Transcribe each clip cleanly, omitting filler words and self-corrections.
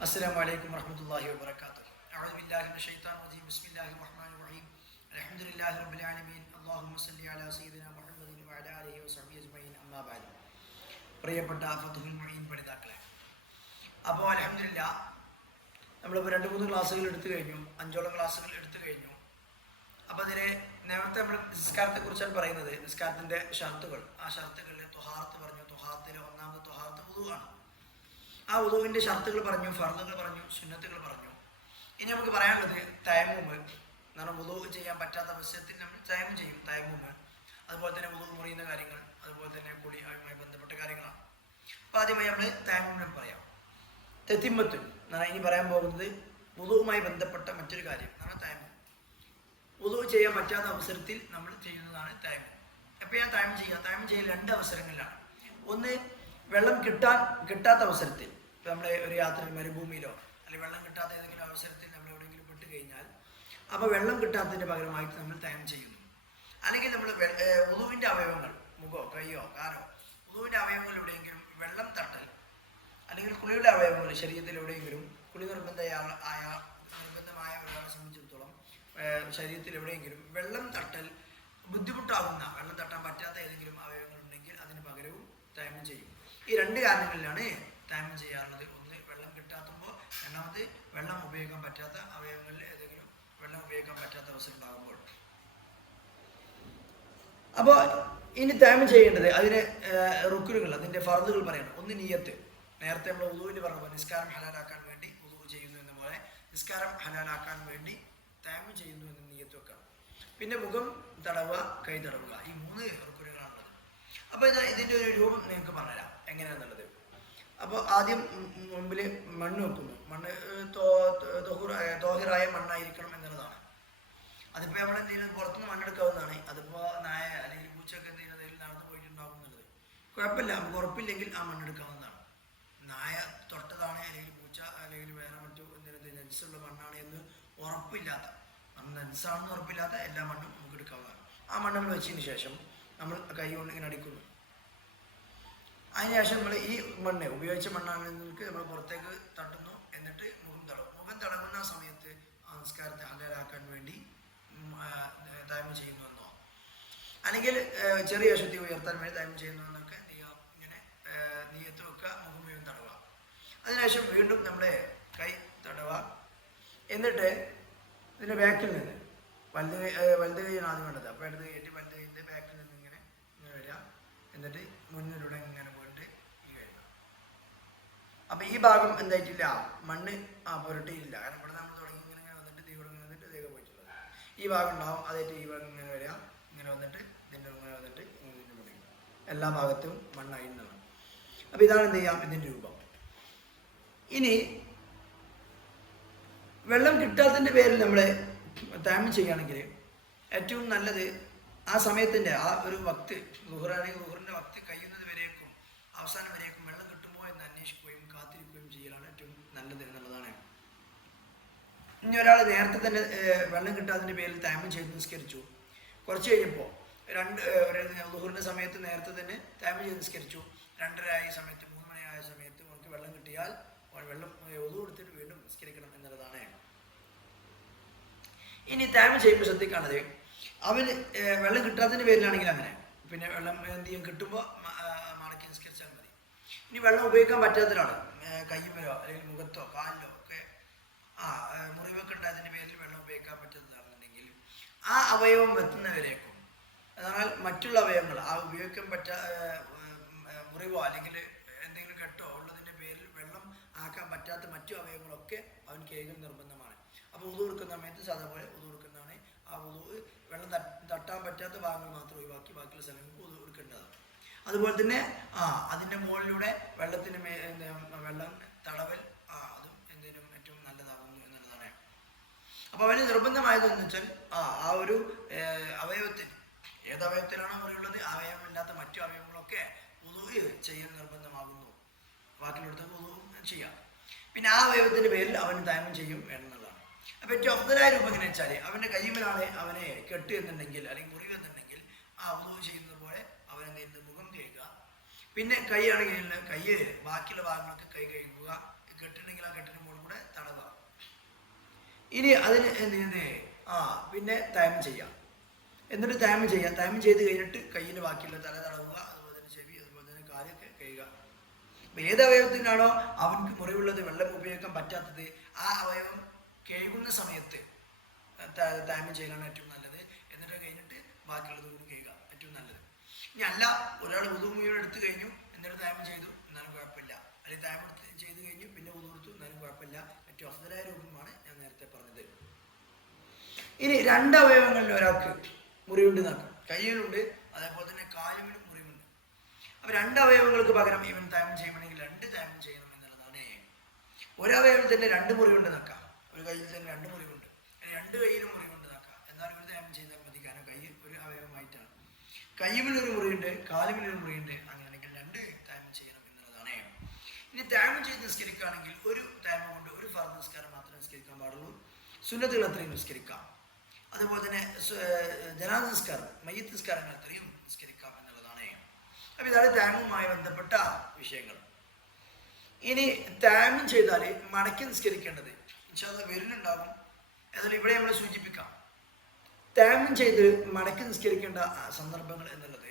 السلام عليكم ورحمة الله وبركاته. أعوذ بالله من الشيطان الرجيم. بسم الله الرحمن الرحيم. الحمد لله رب العالمين. اللهم صل على سيدنا محمد وعلى آله وصحبه أجمعين. أما بعد. പ്രിയപ്പെട്ട ഫത്ഹുൽ മുഈൻ പഠിതാക്കളെ, അപ്പോൾ അൽഹംദുലില്ലാഹ് നമ്മളിപ്പോൾ 2-3 ക്ലാസ്സുകൾ എടുത്തു കഴിഞ്ഞു, 5ഓളം ക്ലാസ്സുകൾ എടുത്തു കഴിഞ്ഞു. അപ്പോൾ അതിൽ നേരത്തെ നമ്മൾ നിസ്കാരത്തെക്കുറിച്ചാണ് പറയുന്നത്. നിസ്കാരത്തിൻ്റെ ഷർത്തുകൾ, ആ ഷർത്തുകളിൽ ത്വഹാറത്ത് പറഞ്ഞു. ത്വഹാറത്തിലെ ഒന്നാമത്തെ ത്വഹാറത്ത് വുദൂആണ്. ആ വുദൂവിൻ്റെ ഷർത്തുകൾ പറഞ്ഞു, ഫർളുകൾ പറഞ്ഞു, സുന്നത്തുകൾ പറഞ്ഞു. ഇനി നമുക്ക് പറയാനുള്ളത് തയമ്മുമ്. കാരണം വുദൂ ചെയ്യാൻ പറ്റാത്ത അവസരത്തിൽ നമ്മൾ തയമ്മ് ചെയ്യും. തയമ്മുമ്, അതുപോലെ തന്നെ വുദൂ മുറിയുന്ന കാര്യങ്ങൾ, അതുപോലെ തന്നെ കുളിയുമായി ബന്ധപ്പെട്ട കാര്യങ്ങളാണ്. അപ്പോൾ ആദ്യമായി നമ്മൾ തയമ്മും പറയാം. തെത്തിമ്മത്തുൻ എന്നാണ് ഇനി പറയാൻ പോകുന്നത്. വുദൂവുമായി ബന്ധപ്പെട്ട മറ്റൊരു കാര്യം എന്നാണ് തയമ്മും. വുദൂ ചെയ്യാൻ പറ്റാത്ത അവസരത്തിൽ നമ്മൾ ചെയ്യുന്നതാണ് തയമ്മും. എപ്പോഴാണ് തയമ്മ് ചെയ്യുക? തയമ്മ് ചെയ്യൽ 2 അവസരങ്ങളിലാണ്. ഒന്ന്, വെള്ളം കിട്ടാത്ത അവസരത്തിൽ. ഇപ്പോൾ നമ്മൾ ഒരു യാത്രയിൽ മരുഭൂമിയിലോ അല്ലെങ്കിൽ വെള്ളം കിട്ടാത്ത ഏതെങ്കിലും അവസരത്തിൽ നമ്മൾ എവിടെയെങ്കിലും പെട്ട് കഴിഞ്ഞാൽ, അപ്പോൾ വെള്ളം കിട്ടാത്തതിൻ്റെ പകരമായിട്ട് നമ്മൾ തയമ്മ് ചെയ്യുന്നു. അല്ലെങ്കിൽ നമ്മൾ വുദൂവിൻ്റെ അവയവങ്ങൾ, മുഖോ കൈയോ കാലോ, വുദൂവിൻ്റെ അവയവങ്ങൾ എവിടെയെങ്കിലും വെള്ളം തട്ടൽ, അല്ലെങ്കിൽ കുളിയുടെ അവയവങ്ങൾ ശരീരത്തിൽ എവിടെയെങ്കിലും കുളി നിർബന്ധമായ ഒരാളെ സംബന്ധിച്ചിടത്തോളം ശരീരത്തിൽ എവിടെയെങ്കിലും വെള്ളം തട്ടൽ ബുദ്ധിമുട്ടാകുന്ന, വെള്ളം തട്ടാൻ പറ്റാത്ത ഏതെങ്കിലും അവയവങ്ങൾ ഉണ്ടെങ്കിൽ അതിന് പകരവും തയമ്മ് ചെയ്യും. ഈ 2 കാരണങ്ങളിലാണ് തയമ്മ് ചെയ്യാറുള്ളത്. ഒന്ന്, വെള്ളം കിട്ടാത്തുമ്പോൾ; രണ്ടാമത്, വെള്ളം ഉപയോഗിക്കാൻ പറ്റാത്ത അവയവങ്ങളിൽ ഏതെങ്കിലും വെള്ളം ഉപയോഗിക്കാൻ പറ്റാത്ത അവസരം ഉണ്ടാകുമ്പോൾ. അപ്പോൾ ഇനി തയമ്മ് ചെയ്യേണ്ടത് അതിന് റുക്നുകൾ, അതിൻ്റെ ഫർളുകൾ പറയണം. ഒന്ന്, നിയ്യത്ത്. നേരത്തെ നമ്മൾ വുദൂവിന് പറഞ്ഞപ്പോൾ നിസ്കാരം ഹലാലാക്കാൻ വേണ്ടി വുദൂ ചെയ്യുന്നു എന്ന പോലെ നിസ്കാരം ഹലാലാക്കാൻ വേണ്ടി തയമ്മ് ചെയ്യുന്നു എന്ന് നിയ്യത്ത് വെക്കണം. പിന്നെ മുഖം തടവുക, കൈ തടവുക. ഈ 3 റുക്നുകളാണുള്ളത്. അപ്പോൾ ഇതിൻ്റെ ഒരു രൂപം നിങ്ങൾക്ക് പറഞ്ഞുതരാം എങ്ങനെയാണെന്നുള്ളത്. അപ്പോൾ ആദ്യം മുമ്പിൽ മണ്ണ് വെക്കുന്നു. മണ്ണ് തോഹിറായ മണ്ണായിരിക്കണം എന്നുള്ളതാണ്. അതിപ്പോൾ നമ്മൾ എന്തെങ്കിലും പുറത്തുനിന്ന് മണ്ണെടുക്കാവുന്നതാണ്. അതിപ്പോൾ നായ അല്ലെങ്കിൽ പൂച്ചയൊക്കെ എന്തെങ്കിലും അതിൽ നടന്നു പോയിട്ടുണ്ടാകും എന്നുള്ളത് കുഴപ്പമില്ല. നമുക്ക് ഉറപ്പില്ലെങ്കിൽ ആ മണ്ണെടുക്കാവുന്നതാണ്. നായ തൊട്ടതാണ് അല്ലെങ്കിൽ പൂച്ച അല്ലെങ്കിൽ വേറെ മറ്റു എന്തെങ്കിലും നെൻസുള്ള മണ്ണാണ് എന്ന് ഉറപ്പില്ലാത്ത, നെൻസാണെന്ന് ഉറപ്പില്ലാത്ത എല്ലാ മണ്ണും നമുക്ക് എടുക്കാവുന്നതാണ്. ആ മണ്ണ് നമ്മൾ വെച്ചതിന് ശേഷം നമ്മൾ കൈ കൊണ്ട് ഇങ്ങനെ അടിക്കുന്നു. അതിനുശേഷം നമ്മൾ ഈ മണ്ണ്, ഉപയോഗിച്ച മണ്ണാണെങ്കിൽ നമ്മൾ പുറത്തേക്ക് തട്ടുന്നു. എന്നിട്ട് മുഖം തടവും. മുഖം തടവുന്ന സമയത്ത് ആ നിസ്കാരത്തെ ഹലാലാക്കാൻ വേണ്ടി തയമ്മ് ചെയ്യുന്നു എന്നോ, അല്ലെങ്കിൽ ചെറിയ ശുദ്ധി ഉയർത്താൻ വേണ്ടി തയമ്മ് ചെയ്യുന്നു എന്നൊക്കെ ഇങ്ങനെ നിയ്യത്ത് വെക്കുക. മുഖം മുഴുവൻ തടവുക. അതിനുശേഷം വീണ്ടും നമ്മുടെ കൈ തടവുക. എന്നിട്ട് ഇതിൻ്റെ ബാക്കിൽ നിന്ന് വലത് കൈയാണ് ആദ്യം വേണ്ടത്. അപ്പോൾ ഇടത് കൈയിട്ട് വലത് കൈൻ്റെ ബാക്കിൽ നിന്ന് ഇങ്ങനെ വരിക. എന്നിട്ട് മുന്നിലൂടെ ഇങ്ങനെ പോയിട്ട് ഈ കഴിയുക. അപ്പം ഈ ഭാഗം എന്തായിട്ടില്ല, മണ്ണ് പുരട്ടിയില്ല. കാരണം ഇവിടെ നമ്മൾ തുടങ്ങി ഇങ്ങനെ വന്നിട്ട് ഇവിടെ വന്നിട്ട് ഇതേ പോയിട്ടുള്ളത്. ഈ ഭാഗം ഉണ്ടാവും. അതായിട്ട് ഈ ഭാഗം ഇങ്ങനെ വരിക, ഇങ്ങനെ വന്നിട്ട് ഇതിൻ്റെ ഇങ്ങനെ വന്നിട്ട് ഇങ്ങനെ തുടങ്ങി എല്ലാ ഭാഗത്തും മണ്ണായി എന്നാണ്. അപ്പം ഇതാണ് എന്ത് ചെയ്യാം ഇതിൻ്റെ രൂപം. ഇനി വെള്ളം കിട്ടാത്തതിൻ്റെ പേരിൽ നമ്മൾ തയമ്മ് ചെയ്യുകയാണെങ്കിൽ ഏറ്റവും നല്ലത് ആ സമയത്തിൻ്റെ ആ ഒരു വക്ത്, ളുഹറാണെങ്കിൽ ളുഹറിൻ്റെ വക്ത് കഴിയുന്നത് വരേക്കും, അവസാനം വരേക്കും വെള്ളം കിട്ടുമോ എന്ന് അന്വേഷിക്കുകയും കാത്തിരിക്കുകയും ചെയ്യലാണ് ഏറ്റവും നല്ലത് എന്നുള്ളതാണ്. ഇനി ഒരാൾ നേരത്തെ തന്നെ വെള്ളം കിട്ടാത്തതിൻ്റെ പേരിൽ തയമ്മ് ചെയ്ത് നിസ്കരിച്ചു. കുറച്ച് കഴിഞ്ഞപ്പോൾ ളുഹറിൻ്റെ സമയത്ത് നേരത്തെ തന്നെ തയമ്മ് ചെയ്ത് നിസ്കരിച്ചു. 2:30 ആയ സമയത്ത്, 3 മണിയായ സമയത്ത് നമുക്ക് വെള്ളം കിട്ടിയാൽ വെള്ളം വുദൂ എടുത്തിട്ട് വീണ്ടും നിസ്കരിക്കണം എന്നുള്ളതാണ്. ഇനി തയമ്മ് ചെയ്യുമ്പോൾ ശ്രദ്ധിക്കാണത്, അവന് വെള്ളം കിട്ടാത്തതിൻ്റെ പേരിലാണെങ്കിൽ അങ്ങനെ, പിന്നെ വെള്ളം എന്ത് ചെയ്യും, കിട്ടുമ്പോൾ മടക്കി നിസ്കരിച്ചാൽ മതി. ഇനി വെള്ളം ഉപയോഗിക്കാൻ പറ്റാത്തതിനാണ്, കയ്യുമലോ അല്ലെങ്കിൽ മുഖത്തോ കാലിലോ ഒക്കെ മുറിവൊക്കെ ഉണ്ടായതിൻ്റെ പേരിൽ വെള്ളം ഉപയോഗിക്കാൻ പറ്റുന്നതാണെന്നുണ്ടെങ്കിൽ ആ അവയവം എത്തുന്നവരേക്കും, എന്നാൽ മറ്റുള്ള അവയവങ്ങൾ ആ ഉപയോഗിക്കാൻ മുറിവോ അല്ലെങ്കിൽ എന്തെങ്കിലും കെട്ടോ ഉള്ളതിൻ്റെ പേരിൽ വെള്ളം ആക്കാൻ പറ്റാത്ത മറ്റു അവയവങ്ങളൊക്കെ അവൻ കേൾക്കൽ നിർബന്ധമാണ്. അപ്പോൾ വുദൂ എടുക്കുന്ന സമയത്ത് സാധാപോലെ വുദൂ എടുക്കുന്നതാണ്. ആ വുദൂ വെള്ളം തട്ടാൻ പറ്റാത്ത ഭാഗങ്ങൾ മാത്രം ഒഴിവാക്കി ബാക്കിയുള്ള സ്ഥലങ്ങൾക്ക് വുദൂ എടുക്കേണ്ടതാണ്. അതുപോലെ തന്നെ അതിൻ്റെ മുകളിലൂടെ വെള്ളം തടവൽ, അതും എന്തിനും ഏറ്റവും നല്ലതാകുന്നു എന്നുള്ളതാണ്. അപ്പോൾ അവന് നിർബന്ധമായതെന്ന് വെച്ചാൽ ആ ഒരു അവയവത്തിന്, ഏത് അവയവത്തിലാണോ മുറിയുള്ളത് ആ അവയവമില്ലാത്ത മറ്റു അവയവങ്ങളൊക്കെ വുദൂ ചെയ്യാൻ നിർബന്ധമാകുന്നു. ബാക്കിയുള്ളടത്ത് വുദൂ ചെയ്യാം. പിന്നെ ആ അവയവത്തിൻ്റെ പേരിൽ അവന് തയമ്മ് ചെയ്യും എന്നുള്ളതാണ്. അപ്പോൾ ഏറ്റവും അഫ്ദലായ രൂപം എങ്ങനെ വെച്ചാൽ, അവൻ്റെ കയ്യുമലാണ് അവനെ കെട്ട് എന്നുണ്ടെങ്കിൽ അല്ലെങ്കിൽ മുറിവ് എന്നുണ്ടെങ്കിൽ ആ വുദൂ ചെയ്യുന്നത് പോലെ അവനെ മുഖം തേക്കുക. പിന്നെ കൈ ആണെങ്കിൽ കൈ ബാക്കിയുള്ള ഭാഗങ്ങളൊക്കെ കൈ കഴുകുക. കെട്ടുണ്ടെങ്കിൽ ആ കെട്ടിന് മുകളിൽ ഇനി അതിന് എന്ത് ചെയ്യുന്നത്, പിന്നെ തയമം ചെയ്യാം. എന്നിട്ട് തയമം ചെയ്യാം. തയമം ചെയ്ത് കഴിഞ്ഞിട്ട് കയ്യിൻ്റെ ബാക്കിയുള്ള തല തടവുക, അതുപോലെ തന്നെ ചെവി, അതുപോലെ തന്നെ കാലൊക്കെ കഴുകുക. അപ്പം ഏത് അവയവത്തിനാണോ അവൻക്ക് മുറിവുള്ളത്, വെള്ളം ഉപയോഗിക്കാൻ പറ്റാത്തത്, ആ അവയവം കഴുകുന്ന സമയത്ത് തയമം ചെയ്യലാണ് ഏറ്റവും നല്ലത്. എന്നിട്ട് കഴിഞ്ഞിട്ട് ബാക്കിയുള്ളത് കൂടി കഴുകുക ഏറ്റവും നല്ലത്. ഇനി അല്ല, ഒരാൾ വുദു മുഴുവൻ എടുത്തു കഴിഞ്ഞു എന്നിട്ട് തയമം ചെയ്തു എന്നാലും കുഴപ്പമില്ല, അല്ലെങ്കിൽ തയമം ചെയ്ത് കഴിഞ്ഞു പിന്നെ വുദു എടുത്തു എന്നാലും കുഴപ്പമില്ല. ഏറ്റവും അഫ്ദലായ രൂപമാണ് ഞാൻ നേരത്തെ പറഞ്ഞത്. ഇനി രണ്ട് അവയവങ്ങളിൽ ഒരാൾക്ക് മുറിവുണ്ട് എന്നാക്കാം. കയ്യിലുണ്ട്, അതേപോലെ തന്നെ കാലിലും മുറിവുണ്ട്. അപ്പൊ രണ്ട് അവയവങ്ങൾക്ക് പകരം ഇവൻ തയമം ചെയ്യണമെങ്കിൽ രണ്ട് തയമം ചെയ്യണം എന്നുള്ളതാണ്. ഒരവയവം തന്നെ രണ്ട് മുറിവുണ്ട് നോക്കാം. ഒരു കയ്യിൽ തന്നെ രണ്ട് മുറിവുണ്ട്, രണ്ട് കയ്യിലും മുറിവുണ്ട് നോക്കാം. എന്നാലും ഒരു തയമം ചെയ്താൽ മതി, കാരണം കൈ ഒരു അവയവമായിട്ടാണ്. കയ്യുമിലൊരു മുറിയുണ്ട്, കാലുമിലൊരു മുറിയുണ്ട്. അങ്ങനെയാണെങ്കിൽ രണ്ട് തയമം ചെയ്യണം എന്നുള്ളതാണ്. ഇനി തയമം ചെയ്ത് നിസ്കരിക്കുകയാണെങ്കിൽ ഒരു തയമം കൊണ്ട് ഒരു ഫർദ് നിസ്കാരം മാത്രമേ നിസ്കരിക്കാൻ പാടുള്ളൂ. സുന്നത്തുകൾ അത്രയും നിസ്കരിക്കാം. അതുപോലെ തന്നെ ജനാസ നിസ്കാരം, മയ്യിത്ത് നിസ്കാരങ്ങൾ അത്രയും നിസ്കരിക്കാം എന്നുള്ളതാണ്. അപ്പം ഇതാണ് തയമവുമായി ബന്ധപ്പെട്ട വിഷയങ്ങൾ. ഇനി തയമം ചെയ്താൽ മടക്കി നിസ്കരിക്കേണ്ടത് ഇൻഷാ അല്ലാഹ് വരുന്നുണ്ടാകും. ഏതായാലും ഇവിടെ നമ്മൾ സൂചിപ്പിക്കാം. തയമം ചെയ്ത് മടക്കി നിസ്കരിക്കേണ്ട സന്ദർഭങ്ങൾ എന്നുള്ളത്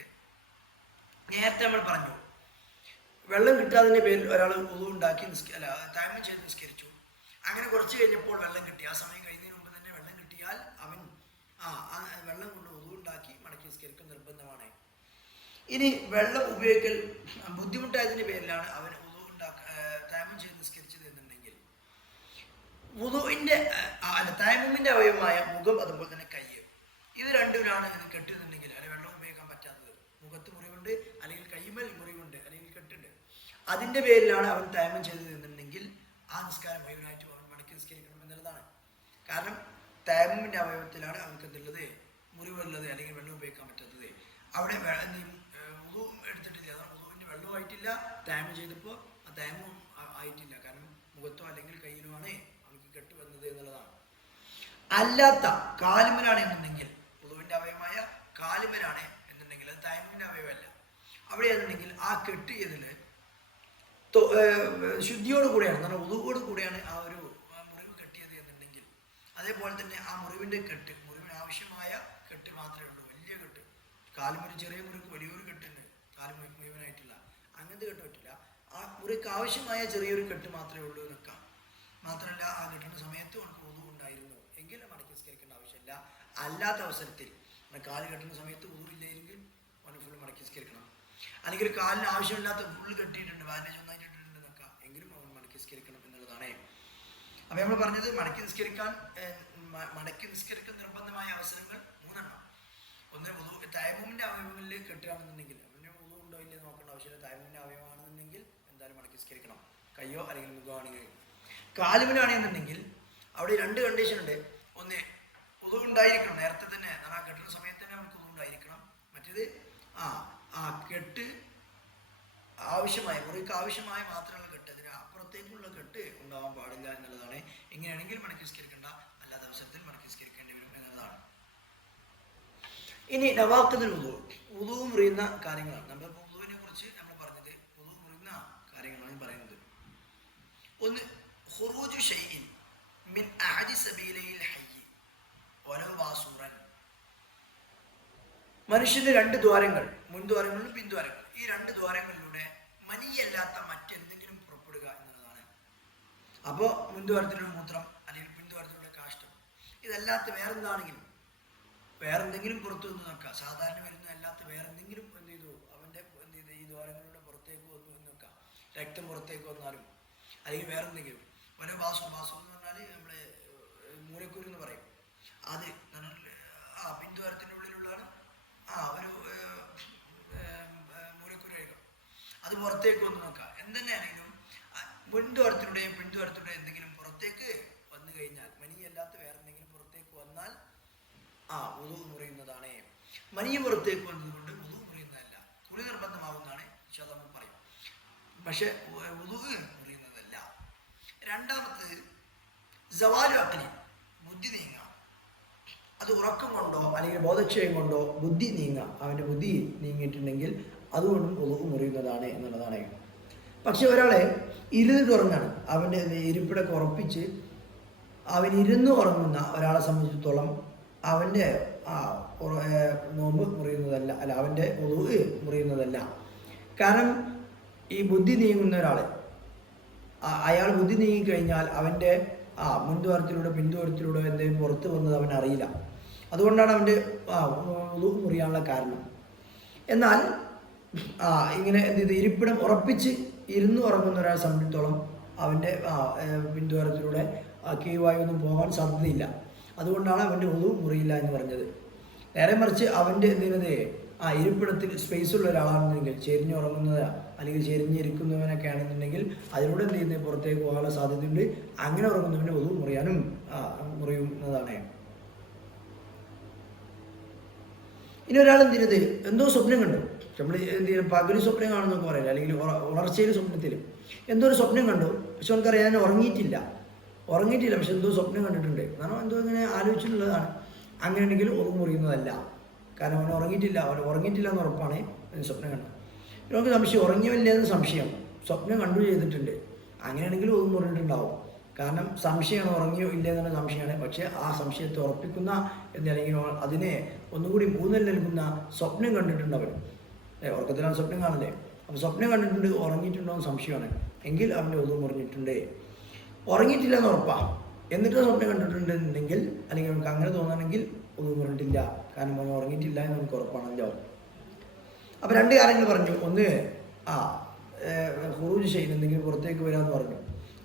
നേരത്തെ നമ്മൾ പറഞ്ഞു. വെള്ളം കിട്ടാതിൻ്റെ പേരിൽ ഒരാൾ വുദു ഉണ്ടാക്കി തയമം ചെയ്ത് നിസ്കരിച്ചു. അങ്ങനെ കുറച്ച് കഴിഞ്ഞപ്പോൾ വെള്ളം കിട്ടി. ആ സമയം കഴിയുന്നതിന് മുമ്പ് തന്നെ വെള്ളം കിട്ടിയാൽ അവൻ വെള്ളം കൊണ്ട് വുദു ഉണ്ടാക്കി മടക്കി നിസ്കരിക്കൽ നിർബന്ധമാണ്. ഇനി വെള്ളം ഉപയോഗിക്കൽ ബുദ്ധിമുട്ടായതിൻ്റെ പേരിലാണ് അവൻ തയമം ചെയ്ത് നിസ്കരിച്ചത് എന്നുണ്ടെങ്കിൽ തയമമിൻ്റെ അവയവമായ മുഖം, അതുപോലെ തന്നെ കയ്യ്, ഇത് രണ്ടുമാണ് കെട്ടുന്നുണ്ടെങ്കിൽ, അല്ലെങ്കിൽ വെള്ളം ഉപയോഗിക്കാൻ പറ്റാത്തത്, മുഖത്ത് മുറിവുണ്ട് അല്ലെങ്കിൽ കയ്യുമൽ മുറിവുണ്ട് അല്ലെങ്കിൽ കെട്ടുണ്ട്, അതിൻ്റെ പേരിലാണ് അവൻ തയമം ചെയ്തത് എന്നുണ്ടെങ്കിൽ ആ നിസ്കാരം മുഴുവനായിട്ട് അവൻ മടക്കി നിസ്കരിക്കണം എന്നുള്ളതാണ്. കാരണം തയമമിൻ്റെ അവയവത്തിലാണ് അവർക്ക് എന്തുള്ളത്, മുറിവുള്ളത് അല്ലെങ്കിൽ വെള്ളം ഉപയോഗിക്കാൻ പറ്റാത്തത്. അവിടെ വുദു എടുത്തിട്ടില്ല, അതാണ് വുദുവിൻ്റെ വെള്ളമായിട്ടില്ല. തയമം ചെയ്തപ്പോൾ ആ തയമം ആയിട്ടില്ല, കാരണം മുഖത്തോ അല്ലെങ്കിൽ കയ്യിലുമാണ് അവർക്ക് കെട്ട് വന്നത് എന്നുള്ളതാണ്. അല്ലാത്ത കാലുമലാണ് എന്നുണ്ടെങ്കിൽ, വുദുവിൻ്റെ അവയവമായ കാലുമലാണ് എന്നുണ്ടെങ്കിൽ, അത് തയമമിൻ്റെ അവയവമല്ല. അവിടെ എന്നുണ്ടെങ്കിൽ ആ കെട്ട് ഇതിന് ശുദ്ധിയോട് കൂടെയാണ്, എന്നാൽ വുദുവോട് കൂടെയാണ് ആ ഒരു മുറിവ് കെട്ടിയത് എന്നുണ്ടെങ്കിൽ, അതേപോലെ തന്നെ ആ മുറിവിൻ്റെ കെട്ട്, മുറിവിന് ആവശ്യമായ കെട്ട് മാത്രമേ ഉള്ളൂ. വലിയ കെട്ട്, കാലുമൊരു ചെറിയ മുറിക്ക് വലിയൊരു കെട്ടുണ്ട്, കാല് മുഴുവനായിട്ടില്ല, അങ്ങനത്തെ കെട്ട് പറ്റില്ല. ആ മുറിക്ക് ആവശ്യമായ ചെറിയൊരു കെട്ട് മാത്രമേ ഉള്ളൂ നിൽക്കാം. മാത്രമല്ല ആ കെട്ടുന്ന സമയത്ത് നമുക്ക് വുദു ഉണ്ടായിരുന്നു എങ്കിൽ മടക്കി നിസ്കരിക്കേണ്ട ആവശ്യമില്ല. അല്ലാത്ത അവസരത്തിൽ കാല് കെട്ടുന്ന സമയത്ത് വുദു ഇല്ലെങ്കിൽ അവന് ഫുൾ മടക്കി നിസ്കരിക്കണം. അല്ലെങ്കിൽ കാലിന് ആവശ്യമില്ലാത്ത ഫുള്ള് കെട്ടിയിട്ടുണ്ട്, ബാൻഡേജ് ഒന്നായിട്ടിട്ടുണ്ട് നിൽക്കാം, എങ്കിലും അവൻ മടക്കി നിസ്കരിക്കണം എന്നുള്ളതാണ്. അപ്പം നമ്മൾ പറഞ്ഞത് മടക്കി നിസ്കരിക്കൽ നിർബന്ധമായ അവസരങ്ങൾ മൂന്നെണ്ണം. ഒന്ന് തയമമിൻ്റെ അവയവങ്ങളിൽ കെട്ടുകയാണെന്നുണ്ടെങ്കിൽ അവന് വുദു ഉണ്ടോ ഇല്ലേ നോക്കേണ്ട ആവശ്യമില്ല. തയമമിൻ്റെ അവയവമാണെന്നുണ്ടെങ്കിൽ എന്തായാലും മടക്കി നിസ്കരിക്കണം, കയ്യോ അല്ലെങ്കിൽ മുഖമാണെങ്കിൽ. കാലുമിനാണെന്നുണ്ടെങ്കിൽ അവിടെ രണ്ട് കണ്ടീഷൻ ഉണ്ട്. ഒന്ന് വുദു ഉണ്ടായിരിക്കണം നേരത്തെ തന്നെ, ആ കെട്ടുന്ന സമയത്ത് തന്നെ നമുക്ക് വുദു ഉണ്ടായിരിക്കണം. മറ്റേത് ആ കെട്ട് ആവശ്യമായ, മുറിക്ക് ആവശ്യമായ മാത്രമുള്ള കെട്ട്, അതിന് അപ്പുറത്തേക്കുള്ള കെട്ട് ഉണ്ടാവാൻ പാടില്ല എന്നുള്ളതാണ്. ഇങ്ങനെയാണെങ്കിൽ മടക്കി നിസ്കരിക്കേണ്ട, അല്ലാത്ത അവസരത്തിൽ മടക്കി നിസ്കരിക്കേണ്ടി വരും എന്നുള്ളതാണ്. ഇനി നവാഖിദുൽ വുദു, വുദു മുറിയുന്ന കാര്യങ്ങളാണ്. നമ്മളിപ്പോൾ വുദുവിനെ കുറിച്ച് നമ്മൾ പറഞ്ഞത്, വുദു മുറിയുന്ന കാര്യങ്ങളാണ് പറയുന്നത്. ഒന്ന്, ഖുറൂജു ഷൈഇൻ മിൻ അഹദി സബീലൈൽ ഹയ്യ് വലൗ വാസുറൻ. മനുഷ്യന്റെ രണ്ട് ദ്വാരങ്ങൾ, മുൻദ്വാരങ്ങളും പിൻദ്വാരങ്ങൾ, ഈ രണ്ട് ദ്വാരങ്ങളിലൂടെ മനിയല്ലാത്ത മറ്റെന്തെങ്കിലും പുറപ്പെടുക എന്നുള്ളതാണ്. അപ്പോൾ മുൻദ്വാരത്തിലൂടെ മൂത്രം അല്ലെങ്കിൽ പിൻദ്വാരത്തിലൂടെ കാഷ്ടം, ഇതല്ലാത്ത വേറെന്താണെങ്കിലും, വേറെന്തെങ്കിലും പുറത്തു വന്ന് നോക്കാം. സാധാരണ വരുന്ന അല്ലാത്ത വേറെന്തെങ്കിലും എന്ത് ചെയ്തു, അവൻ്റെ എന്ത് ചെയ്ത് ഈ ദ്വാരങ്ങളിലൂടെ പുറത്തേക്ക് വന്നു എന്ന് നോക്കാം. രക്തം പുറത്തേക്ക് വന്നാലും അല്ലെങ്കിൽ വേറെന്തെങ്കിലും, ഓരോ വാസം എന്ന് പറഞ്ഞാൽ നമ്മളെ മൂലക്കുരു എന്ന് പറയും. അത് പിൻദ്വാരത്തിൻ്റെ ഉള്ളിലുള്ളതാണ് ഒരു മൂലക്കുരായിരിക്കും. അത് പുറത്തേക്ക് വന്ന് നോക്കാം. എന്തെന്നെയാണെങ്കിലും മുൻദ്വാരത്തിലൂടെയും പിൻദ്വാരത്തിലൂടെ എന്തെങ്കിലും പുറത്തേക്ക് വന്നു കഴിഞ്ഞാൽ, മനിയല്ലാത്ത വേറെ എന്തെങ്കിലും പുറത്തേക്ക് വന്നാൽ വുദു മുറിയുന്നതാണ്. മനിയ പുറത്തേക്ക് വന്നതുകൊണ്ട് വുദു മുറിയുന്നതല്ല, കുളി നിർബന്ധമാകുന്നതാണ് നമ്മൾ പറയും, പക്ഷെ വുദു മുറിയുന്നതല്ല. രണ്ടാമത് സവാലു അഖ്ലി, ബുദ്ധി നീങ്ങുക. അത് ഉറക്കം കൊണ്ടോ അല്ലെങ്കിൽ ബോധക്ഷയം കൊണ്ടോ ബുദ്ധി നീങ്ങുക, അവൻ്റെ ബുദ്ധി നീങ്ങിയിട്ടുണ്ടെങ്കിൽ അതുകൊണ്ടും വുദു മുറിയുന്നതാണ് എന്നുള്ളതാണ്. പക്ഷെ ഒരാളെ ഇരുന്നിട്ട് ഉറങ്ങാണ്, അവൻ്റെ ഇരിപ്പിടൊക്കെ ഉറപ്പിച്ച് അവൻ ഇരുന്ന് ഉറങ്ങുന്ന ഒരാളെ സംബന്ധിച്ചിടത്തോളം അവൻ്റെ നോമ്പ് മുറിയുന്നതല്ല, അല്ല അവൻ്റെ ഉളു മുറിയുന്നതല്ല. കാരണം ഈ ബുദ്ധി നീങ്ങുന്ന ഒരാൾ, അയാൾ ബുദ്ധി നീങ്ങിക്കഴിഞ്ഞാൽ അവൻ്റെ മുൻദ്വാരത്തിലൂടെ പിൻദ്വാരത്തിലൂടെ എന്തെങ്കിലും പുറത്ത് വന്നത് അവൻ അറിയില്ല. അതുകൊണ്ടാണ് അവൻ്റെ ഉളു മുറിയാനുള്ള കാരണം. എന്നാൽ ഇങ്ങനെ എന്ത് ചെയ്ത് ഇരിപ്പിടം ഉറപ്പിച്ച് ഇരുന്ന് ഉറങ്ങുന്ന ഒരാളെ സംബന്ധിച്ചിടത്തോളം അവൻ്റെ പിൻദ്വാരത്തിലൂടെ കീഴ്വായൊന്നും പോകാൻ സാധ്യതയില്ല. അതുകൊണ്ടാണ് അവൻ്റെ ഉളു മുറിയില്ല എന്ന് പറഞ്ഞത്. നേരെ മറിച്ച് അവൻ്റെ എന്തിനത് ഇരിപ്പിടത്തിൽ സ്പേസ് ഉള്ള ഒരാളാണെന്നുണ്ടെങ്കിൽ, ചെരിഞ്ഞുറങ്ങുന്നത് അല്ലെങ്കിൽ ചെരിഞ്ഞിരിക്കുന്നവനൊക്കെ ആണെന്നുണ്ടെങ്കിൽ അതിലൂടെ എന്ത് ചെയ്യുന്നത് പുറത്തേക്ക് പോകാനുള്ള സാധ്യതയുണ്ട്. അങ്ങനെ ഉറങ്ങുന്നവൻ്റെ ഉളു മുറിയുന്നതാണ്. ഇനി ഒരാൾ എന്ത് ചെയ്യുന്നത് എന്തോ സ്വപ്നം കണ്ടു, നമ്മൾ എന്ത് ചെയ്യും പകല് സ്വപ്നം കാണുന്നൊക്കെ പറയില്ല, അല്ലെങ്കിൽ ഉണർച്ചയിൽ സ്വപ്നത്തിൽ എന്തോ ഒരു സ്വപ്നം കണ്ടു. പക്ഷെ നമുക്കറിയാം ഞാൻ ഉറങ്ങിയിട്ടില്ല, പക്ഷെ എന്തോ സ്വപ്നം കണ്ടിട്ടുണ്ട്, കാരണം എന്തോ ഇങ്ങനെ ആലോചിച്ചിട്ടുള്ളതാണ്. അങ്ങനെ ഉണ്ടെങ്കിൽ ഒന്നും മുറിയുന്നതല്ല. കാരണം അവൻ ഉറങ്ങിയിട്ടില്ല എന്ന് ഉറപ്പാണ് സ്വപ്നം കണ്ടത്. നമുക്ക് സംശയം ഉറങ്ങിയില്ലെന്ന് സംശയം, സ്വപ്നം കണ്ടു ചെയ്തിട്ടുണ്ട്, അങ്ങനെയാണെങ്കിൽ ഒന്നും മുറിഞ്ഞിട്ടുണ്ടാവും. കാരണം സംശയമാണ്, ഉറങ്ങിയോ ഇല്ല എന്നുള്ള സംശയമാണ്. പക്ഷേ ആ സംശയത്തെ ഉറപ്പിക്കുന്ന അല്ലെങ്കിൽ അതിനെ ഒന്നുകൂടി ഊന്നൽ നൽകുന്ന സ്വപ്നം കണ്ടിട്ടുണ്ടവൻ. ഉറക്കത്തിലാണ് സ്വപ്നം കാണല്ലേ, അപ്പോൾ സ്വപ്നം കണ്ടിട്ടുണ്ട്, ഉറങ്ങിയിട്ടുണ്ടോ എന്ന് സംശയമാണ്, എങ്കിൽ അവൻ്റെ ഒന്നും മുറിഞ്ഞിട്ടുണ്ട്. ഉറങ്ങിയിട്ടില്ല എന്ന് ഉറപ്പാണ്, എന്നിട്ട് സ്വപ്നം കണ്ടിട്ടുണ്ടെങ്കിൽ അല്ലെങ്കിൽ നമുക്ക് അങ്ങനെ തോന്നുകയാണെങ്കിൽ ഒന്നും മുറിഞ്ഞിട്ടില്ല, കാരണം അവൻ ഉറങ്ങിയിട്ടില്ല എന്ന് നമുക്ക് ഉറപ്പാണല്ലോ. അപ്പോൾ രണ്ട് കാര്യങ്ങൾ പറഞ്ഞു. ഒന്ന് ഖുറൂജ് ഷൈൻ, എന്തെങ്കിലും പുറത്തേക്ക് വരാമെന്ന് പറഞ്ഞു.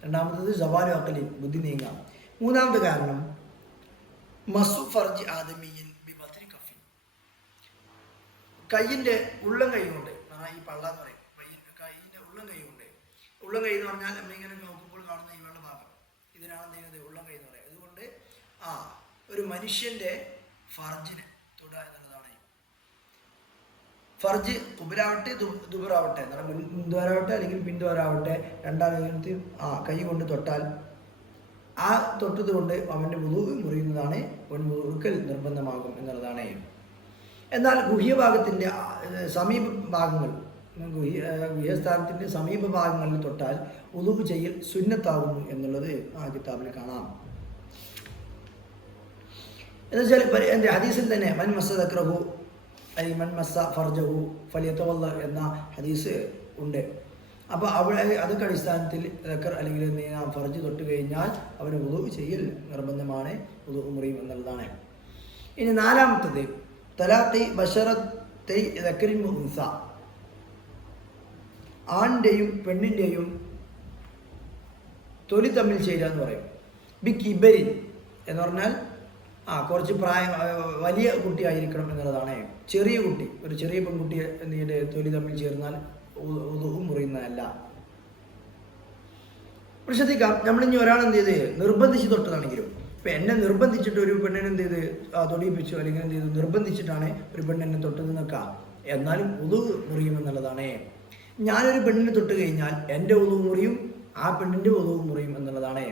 രണ്ടാമത്തത് സവാലു അഖലിൻ, ബുദ്ധി നീങ്ങാം. മൂന്നാമത്തെ കാരണം മസു ഫർജ് ആദമിയൻ ബിബത്രി കഫി, കയ്യിൻ്റെ ഉള്ളം കൈ കൊണ്ട്, ഈ പള്ള എന്ന് പറയും, കൈയിൻ്റെ ഉള്ളം കൈ കൊണ്ട്. ഉള്ളം കൈ എന്ന് പറഞ്ഞാൽ നമ്മളിങ്ങനെ നോക്കുമ്പോൾ കാണുന്ന ഈ വെള്ള ഭാഗം, ഇതിനാണ് എന്ത് ചെയ്യുന്നത് ഉള്ളം കൈ എന്ന് പറയുന്നത്. അതുകൊണ്ട് ഒരു മനുഷ്യൻ്റെ ഫർജിനെ തൊടുക എന്നുള്ളതാണ്. ഫർജ് കുബിലാവട്ടെ ദുബറാവട്ടെ, മുൻദ്വാരാവട്ടെ അല്ലെങ്കിൽ പിൻദ്വാരാവട്ടെ, രണ്ടാമത്തെ കൈ കൊണ്ട് തൊട്ടാൽ ആ തൊട്ടത് കൊണ്ട് അവൻ്റെ വുളു മുറിയുന്നതാണ്, മുറുക്കൽ നിർബന്ധമാകും എന്നുള്ളതാണ്. എന്നാൽ ഗുഹ്യഭാഗത്തിൻ്റെ സമീപ ഭാഗങ്ങൾ, ഗുഹ്യസ്ഥാനത്തിൻ്റെ സമീപ ഭാഗങ്ങളിൽ തൊട്ടാൽ വുളു ചെയ്യൽ സുന്നത്താകുന്നു എന്നുള്ളത് ആ കിതാബിൽ കാണാം. എന്നുവെച്ചാൽ എൻ്റെ ഹദീസിൽ തന്നെ മൻ മസ്സ ദക്റഹു അല്ലെങ്കിൽ മൻ മസ്സ ഫർജഹു ഫലിയതവല്ല എന്ന ഹദീസ് ഉണ്ട്. അപ്പോൾ അതൊക്കെ അടിസ്ഥാനത്തിൽ ദക്കർ അല്ലെങ്കിൽ ഫർജ് തൊട്ട് കഴിഞ്ഞാൽ അവന് വുളു ചെയ്യൽ നിർബന്ധമാണ്, വുളു മുറിയും എന്നുള്ളതാണ്. ഇനി നാലാമത്തത് തലാഖി ബശറത്തൈ ദക്കരിൻ ഉൻസ, ആണിൻ്റെയും പെണ്ണിൻ്റെയും തൊലി തമ്മിൽ ചേരുക എന്ന് പറയും. ബി കിബരിൻ എന്ന് പറഞ്ഞാൽ കുറച്ച് വലിയ കുട്ടിയായിരിക്കണം എന്നുള്ളതാണ്. ചെറിയ കുട്ടി, ഒരു ചെറിയ പെൺകുട്ടി എന്തിൻ്റെ തൊലി തമ്മിൽ ചേർന്നാൽ ഉദുവും മുറിയുന്നതല്ല. ശ്രദ്ധിക്കാം, നമ്മളിനി ഒരാൾ എന്ത് ചെയ്ത് നിർബന്ധിച്ച് തൊട്ടതാണെങ്കിലും, ഇപ്പം എന്നെ നിർബന്ധിച്ചിട്ട് ഒരു പെണ്ണിനെ എന്ത് ചെയ്ത് തൊടിയിപ്പിച്ചു അല്ലെങ്കിൽ എന്ത് ചെയ്ത് നിർബന്ധിച്ചിട്ടാണ് ഒരു പെണ്ണിനെ തൊട്ടത് നിൽക്കാം, എന്നാലും ഉദു മുറിയുമെന്നുള്ളതാണ്. ഞാനൊരു പെണ്ണിനെ തൊട്ട് കഴിഞ്ഞാൽ എൻ്റെ ഉദു മുറിയും ആ പെണ്ണിൻ്റെ ഉദു മുറിയും എന്നുള്ളതാണ്.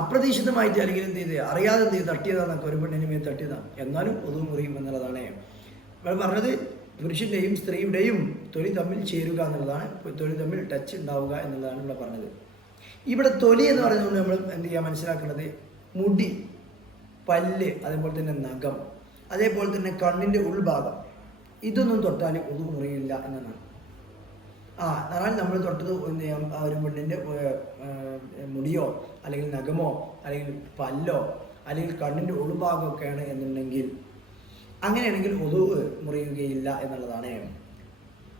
അപ്രതീക്ഷിതമായിട്ട് അല്ലെങ്കിൽ എന്ത് ചെയ്ത് അറിയാതെ എന്ത് ചെയ്ത് തട്ടിയതാന്നൊക്കെ ഒരു പെണ്ണിന് മേൽ തട്ടിയതാണ്, എന്നാലും ഉദു മുറിയും എന്നുള്ളതാണ്. നമ്മൾ പറഞ്ഞത് പുരുഷൻ്റെയും സ്ത്രീയുടെയും തൊലി തമ്മിൽ ചേരുക എന്നുള്ളതാണ്, തൊലി തമ്മിൽ ടച്ച് ഉണ്ടാവുക എന്നുള്ളതാണ് ഇവിടെ പറഞ്ഞത്. ഇവിടെ തൊലി എന്ന് പറയുന്നത് നമ്മൾ എന്ത് ചെയ്യുക മനസ്സിലാക്കേണ്ടത്, മുടി, പല്ല്, അതേപോലെ തന്നെ നഖം, അതേപോലെ തന്നെ കണ്ണിൻ്റെ ഉൾഭാഗം, ഇതൊന്നും തൊട്ടാൽ ഉദു മുറിയില്ല എന്നതാണ്. എന്നാൽ നമ്മൾ തൊട്ടത് എന്ത് ചെയ്യാം, ഒരു പെണ്ണിൻ്റെ മുടിയോ അല്ലെങ്കിൽ നഖമോ അല്ലെങ്കിൽ പല്ലോ അല്ലെങ്കിൽ കണ്ണിൻ്റെ ഉൾഭാഗമൊക്കെയാണ് എന്നുണ്ടെങ്കിൽ, അങ്ങനെയാണെങ്കിൽ ഉദു മുറിയുകയില്ല എന്നുള്ളതാണ്.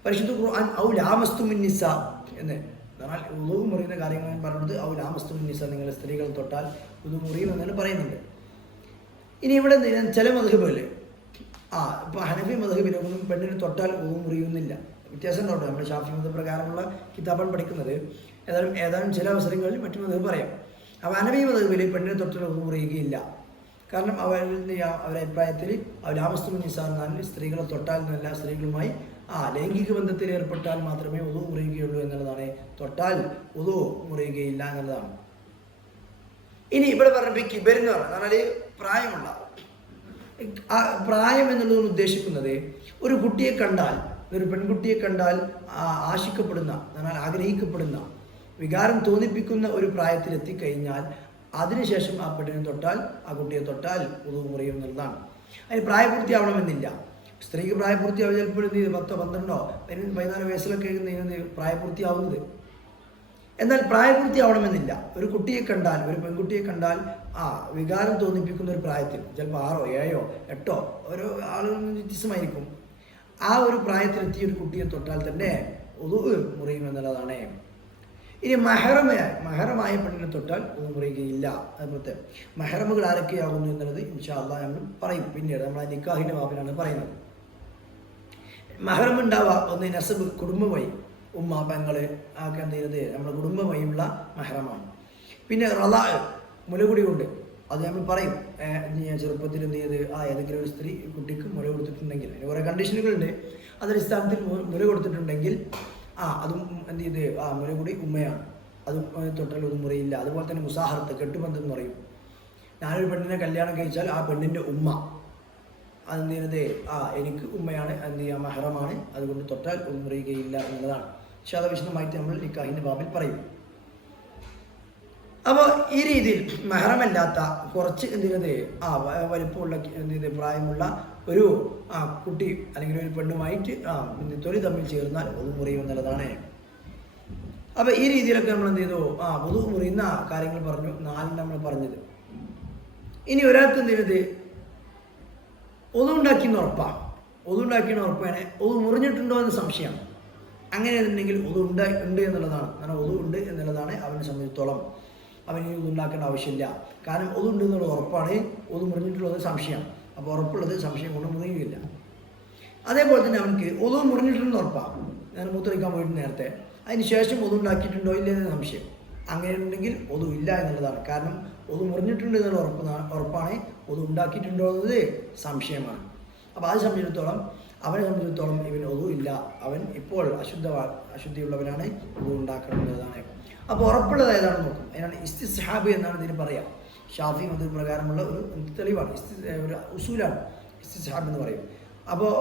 പരിശുദ്ധ ഖുർആൻ ഔ ലാമസ്തുമിൻ നിസ എന്ന് എന്നാൽ ഉദു മുറിയുന്ന കാര്യങ്ങൾ പറഞ്ഞത് ഔ ലാമസ്തുമിൻ നിസ, നിങ്ങൾ സ്ത്രീകൾ തൊട്ടാൽ ഉദു മുറിയുമെന്നാണ് പറയുന്നുണ്ട്. ഇനി ഇവിടെ ചില മദ്ഹബുകൾ ഇപ്പോൾ ഹനഫി മദ്ഹബിലൊന്നും പെണ്ണിന് തൊട്ടാൽ ഉദു മുറിയുന്നില്ല, വ്യത്യാസം ഉണ്ടാവും. നമ്മൾ ഷാഫി മദ്ഹബ് പ്രകാരമുള്ള കിതാബാണ് പഠിക്കുന്നത്. ഏതാനും ചില അവസരങ്ങളിൽ മറ്റു മദ്ഹബ് പറയാം. അപ്പോൾ ഹനഫി മദ്ഹബിൽ പെണ്ണിന് തൊട്ടാൽ ഉദു മുറിയുകയില്ല. കാരണം അവരുടെ അഭിപ്രായത്തിൽ ലാമസ്തുമിൻ നിസാ എന്നാൽ സ്ത്രീകളെ തൊട്ടാൽ എന്നല്ല, സ്ത്രീകളുമായി ലൈംഗിക ബന്ധത്തിൽ ഏർപ്പെട്ടാൽ മാത്രമേ ഉദു മുറിയുകയുള്ളൂ എന്നുള്ളതാണ്. തൊട്ടാൽ ഉദു മുറിയുകയില്ല എന്നുള്ളതാണ്. ഇനി ഇവിടെ പറഞ്ഞപ്പോൾ കിബർ എന്ന് പറഞ്ഞാൽ പ്രായമുള്ള, പ്രായം എന്നുള്ളതിന് ഉദ്ദേശിക്കുന്നത് ഒരു കുട്ടിയെ കണ്ടാൽ, ഒരു പെൺകുട്ടിയെ കണ്ടാൽ ആശിക്കപ്പെടുന്ന, എന്നാൽ ആഗ്രഹിക്കപ്പെടുന്ന, വികാരം തോന്നിപ്പിക്കുന്ന ഒരു പ്രായത്തിലെത്തിക്കഴിഞ്ഞാൽ അതിനുശേഷം ആ പെണ്ണിനെ തൊട്ടാൽ, ആ കുട്ടിയെ തൊട്ടാൽ ഉദു മുറിയും എന്നുള്ളതാണ്. അതിന് പ്രായപൂർത്തിയാവണമെന്നില്ല. സ്ത്രീക്ക് പ്രായപൂർത്തിയാവും ചിലപ്പോൾ 10, 12, 14 വയസ്സിലൊക്കെ പ്രായപൂർത്തിയാവുന്നത്. എന്നാൽ പ്രായപൂർത്തിയാവണമെന്നില്ല. ഒരു കുട്ടിയെ കണ്ടാൽ, ഒരു പെൺകുട്ടിയെ കണ്ടാൽ വികാരം തോന്നിപ്പിക്കുന്ന ഒരു പ്രായത്തിൽ, ചിലപ്പോൾ 6, 7, 8 ഓരോ ആളുകൾ വ്യത്യസ്തമായിരിക്കും. ആ ഒരു പ്രായത്തിലെത്തിയ ഒരു കുട്ടിയെ തൊട്ടാൽ തന്നെ ഉദു മുറിയും എന്നുള്ളതാണ്. ഇനി മഹറമായ പെണ്ണിനെ തൊട്ടാൽ ഉദു മുറിയുകയില്ല. അതുപോലത്തെ മഹറമുകൾ ആരൊക്കെയാകുന്നു എന്നുള്ളത് ഇൻഷാ അല്ലാഹ് നമ്മൾ പറയും പിന്നീട്. നമ്മൾ നിക്കാഹിൻ്റെ ബാബിലാണ് പറയുന്നത്. മഹറം ഉണ്ടാവുക ഒന്ന് നസബ്, കുടുംബ വഴി, ഉമ്മ, പെങ്ങള് ഒക്കെ എന്ത് ചെയ്യുന്നത് നമ്മുടെ കുടുംബ വഴിയുള്ള മഹറമാണ്. പിന്നെ റള, മുലകുടി കൊണ്ട്, അത് നമ്മൾ പറയും. ചെറുപ്പത്തിൽ എന്ത് ചെയ്ത് ഏതെങ്കിലും ഒരു സ്ത്രീ കുട്ടിക്ക് മുല കൊടുത്തിട്ടുണ്ടെങ്കിൽ, അതിന് കുറേ കണ്ടീഷനുകളുണ്ട്. അതടിസ്ഥാനത്തിൽ മുല കൊടുത്തിട്ടുണ്ടെങ്കിൽ അതും എന്ത് ചെയ്ത് മുലകുടി ഉമ്മയാണ്, അതും തൊട്ടാൽ ഒന്നും മുറിയില്ല. അതുപോലെ തന്നെ മുസാഹറത്ത്, കെട്ടുബന്ധം എന്ന് പറയും. ഞാനൊരു പെണ്ണിനെ കല്യാണം കഴിച്ചാൽ ആ പെണ്ണിൻ്റെ ഉമ്മ അതെന്ത് ചെയ്യുന്നത് എനിക്ക് ഉമ്മയാണ്, എന്ത് ചെയ്യുക മഹറമാണ്, അതുകൊണ്ട് തൊട്ടാൽ ഒന്നും മുറിയുകയില്ല എന്നുള്ളതാണ്. പക്ഷെ അത് വിശദമായിട്ട് നമ്മൾ നിക്കാഹിൻ്റെ ബാബിൽ പറയും. അപ്പോൾ ഈ രീതിയിൽ മഹറമല്ലാത്ത കുറച്ച് എന്ത് ചെയ്യുന്നത് വലിപ്പമുള്ള എന്ത് ചെയ്ത് പ്രായമുള്ള ഒരു കുട്ടി അല്ലെങ്കിൽ ഒരു പെണ്ണുമായിട്ട് തൊലി തമ്മിൽ ചേർന്നാൽ ഒതു മുറിയും എന്നുള്ളതാണ്. അപ്പോൾ ഈ രീതിയിലൊക്കെ നമ്മൾ എന്ത് ചെയ്തു ഒതു മുറിയുന്ന കാര്യങ്ങൾ പറഞ്ഞു. 4 നമ്മൾ പറഞ്ഞത്. ഇനി ഒരാൾക്ക് എന്ത് ചെയ്യുന്നത് ഒതു ഉണ്ടാക്കിയെന്ന് ഉറപ്പാണ്. ഒതു ഉണ്ടാക്കിയെന്ന് ഉറപ്പാണ്. ഒതു മുറിഞ്ഞിട്ടുണ്ടോ എന്ന് സംശയമാണ്. അങ്ങനെ ഉണ്ടെങ്കിൽ ഒതു ഉണ്ട് എന്നുള്ളതാണ്. കാരണം ഒതു ഉണ്ട് എന്നുള്ളതാണ് അവനെ സംബന്ധിച്ചിടത്തോളം. അവന് ഒതു ഉണ്ടാക്കേണ്ട ആവശ്യമില്ല. കാരണം ഒതു ഉണ്ട് എന്നുള്ള ഉറപ്പാണ്. ഒതു മുറിഞ്ഞിട്ടുള്ളത് സംശയമാണ്. അപ്പോൾ ഉറപ്പുള്ളത് സംശയം കൊണ്ട് മുറിയുകയില്ല. അതേപോലെ തന്നെ അവനക്ക് ഒതു മുറിഞ്ഞിട്ടുണ്ടെന്ന് ഉറപ്പാണ്. ഞാൻ മൂത്തൊഴിക്കാൻ പോയിട്ട് നേരത്തെ, അതിന് ശേഷം ഒതു ഉണ്ടാക്കിയിട്ടുണ്ടോ ഇല്ലെന്ന് സംശയം. അങ്ങനെ ഉണ്ടെങ്കിൽ ഒതു ഇല്ല എന്നുള്ളതാണ്. കാരണം ഒതു മുറിഞ്ഞിട്ടുണ്ട് എന്നുള്ള ഉറപ്പാണ്. ഒതു ഉണ്ടാക്കിയിട്ടുണ്ടോ എന്നത് സംശയമാണ്. അപ്പോൾ അത് സംബന്ധിച്ചിടത്തോളം അവനെ സംബന്ധിച്ചിടത്തോളം ഇവൻ ഒതു ഇല്ല, അവൻ ഇപ്പോൾ അശുദ്ധിയുള്ളവനാണ്, ഒതു ഉണ്ടാക്കണം എന്നുള്ളതാണ്. അപ്പോൾ ഉറപ്പുള്ളത് ഏതാണെന്ന് നോക്കും. അതിനാണ് ഇസ്തിസ്ഹാബ് എന്നാണ് ഇതിന് പറയാം. ഷാഫി മത പ്രകാരമുള്ള ഒരു തെളിവാണ്, ഒരു ഉസൂലാണ് ഇസ്തിസ്ഹാബ് എന്ന് പറയും. അപ്പോൾ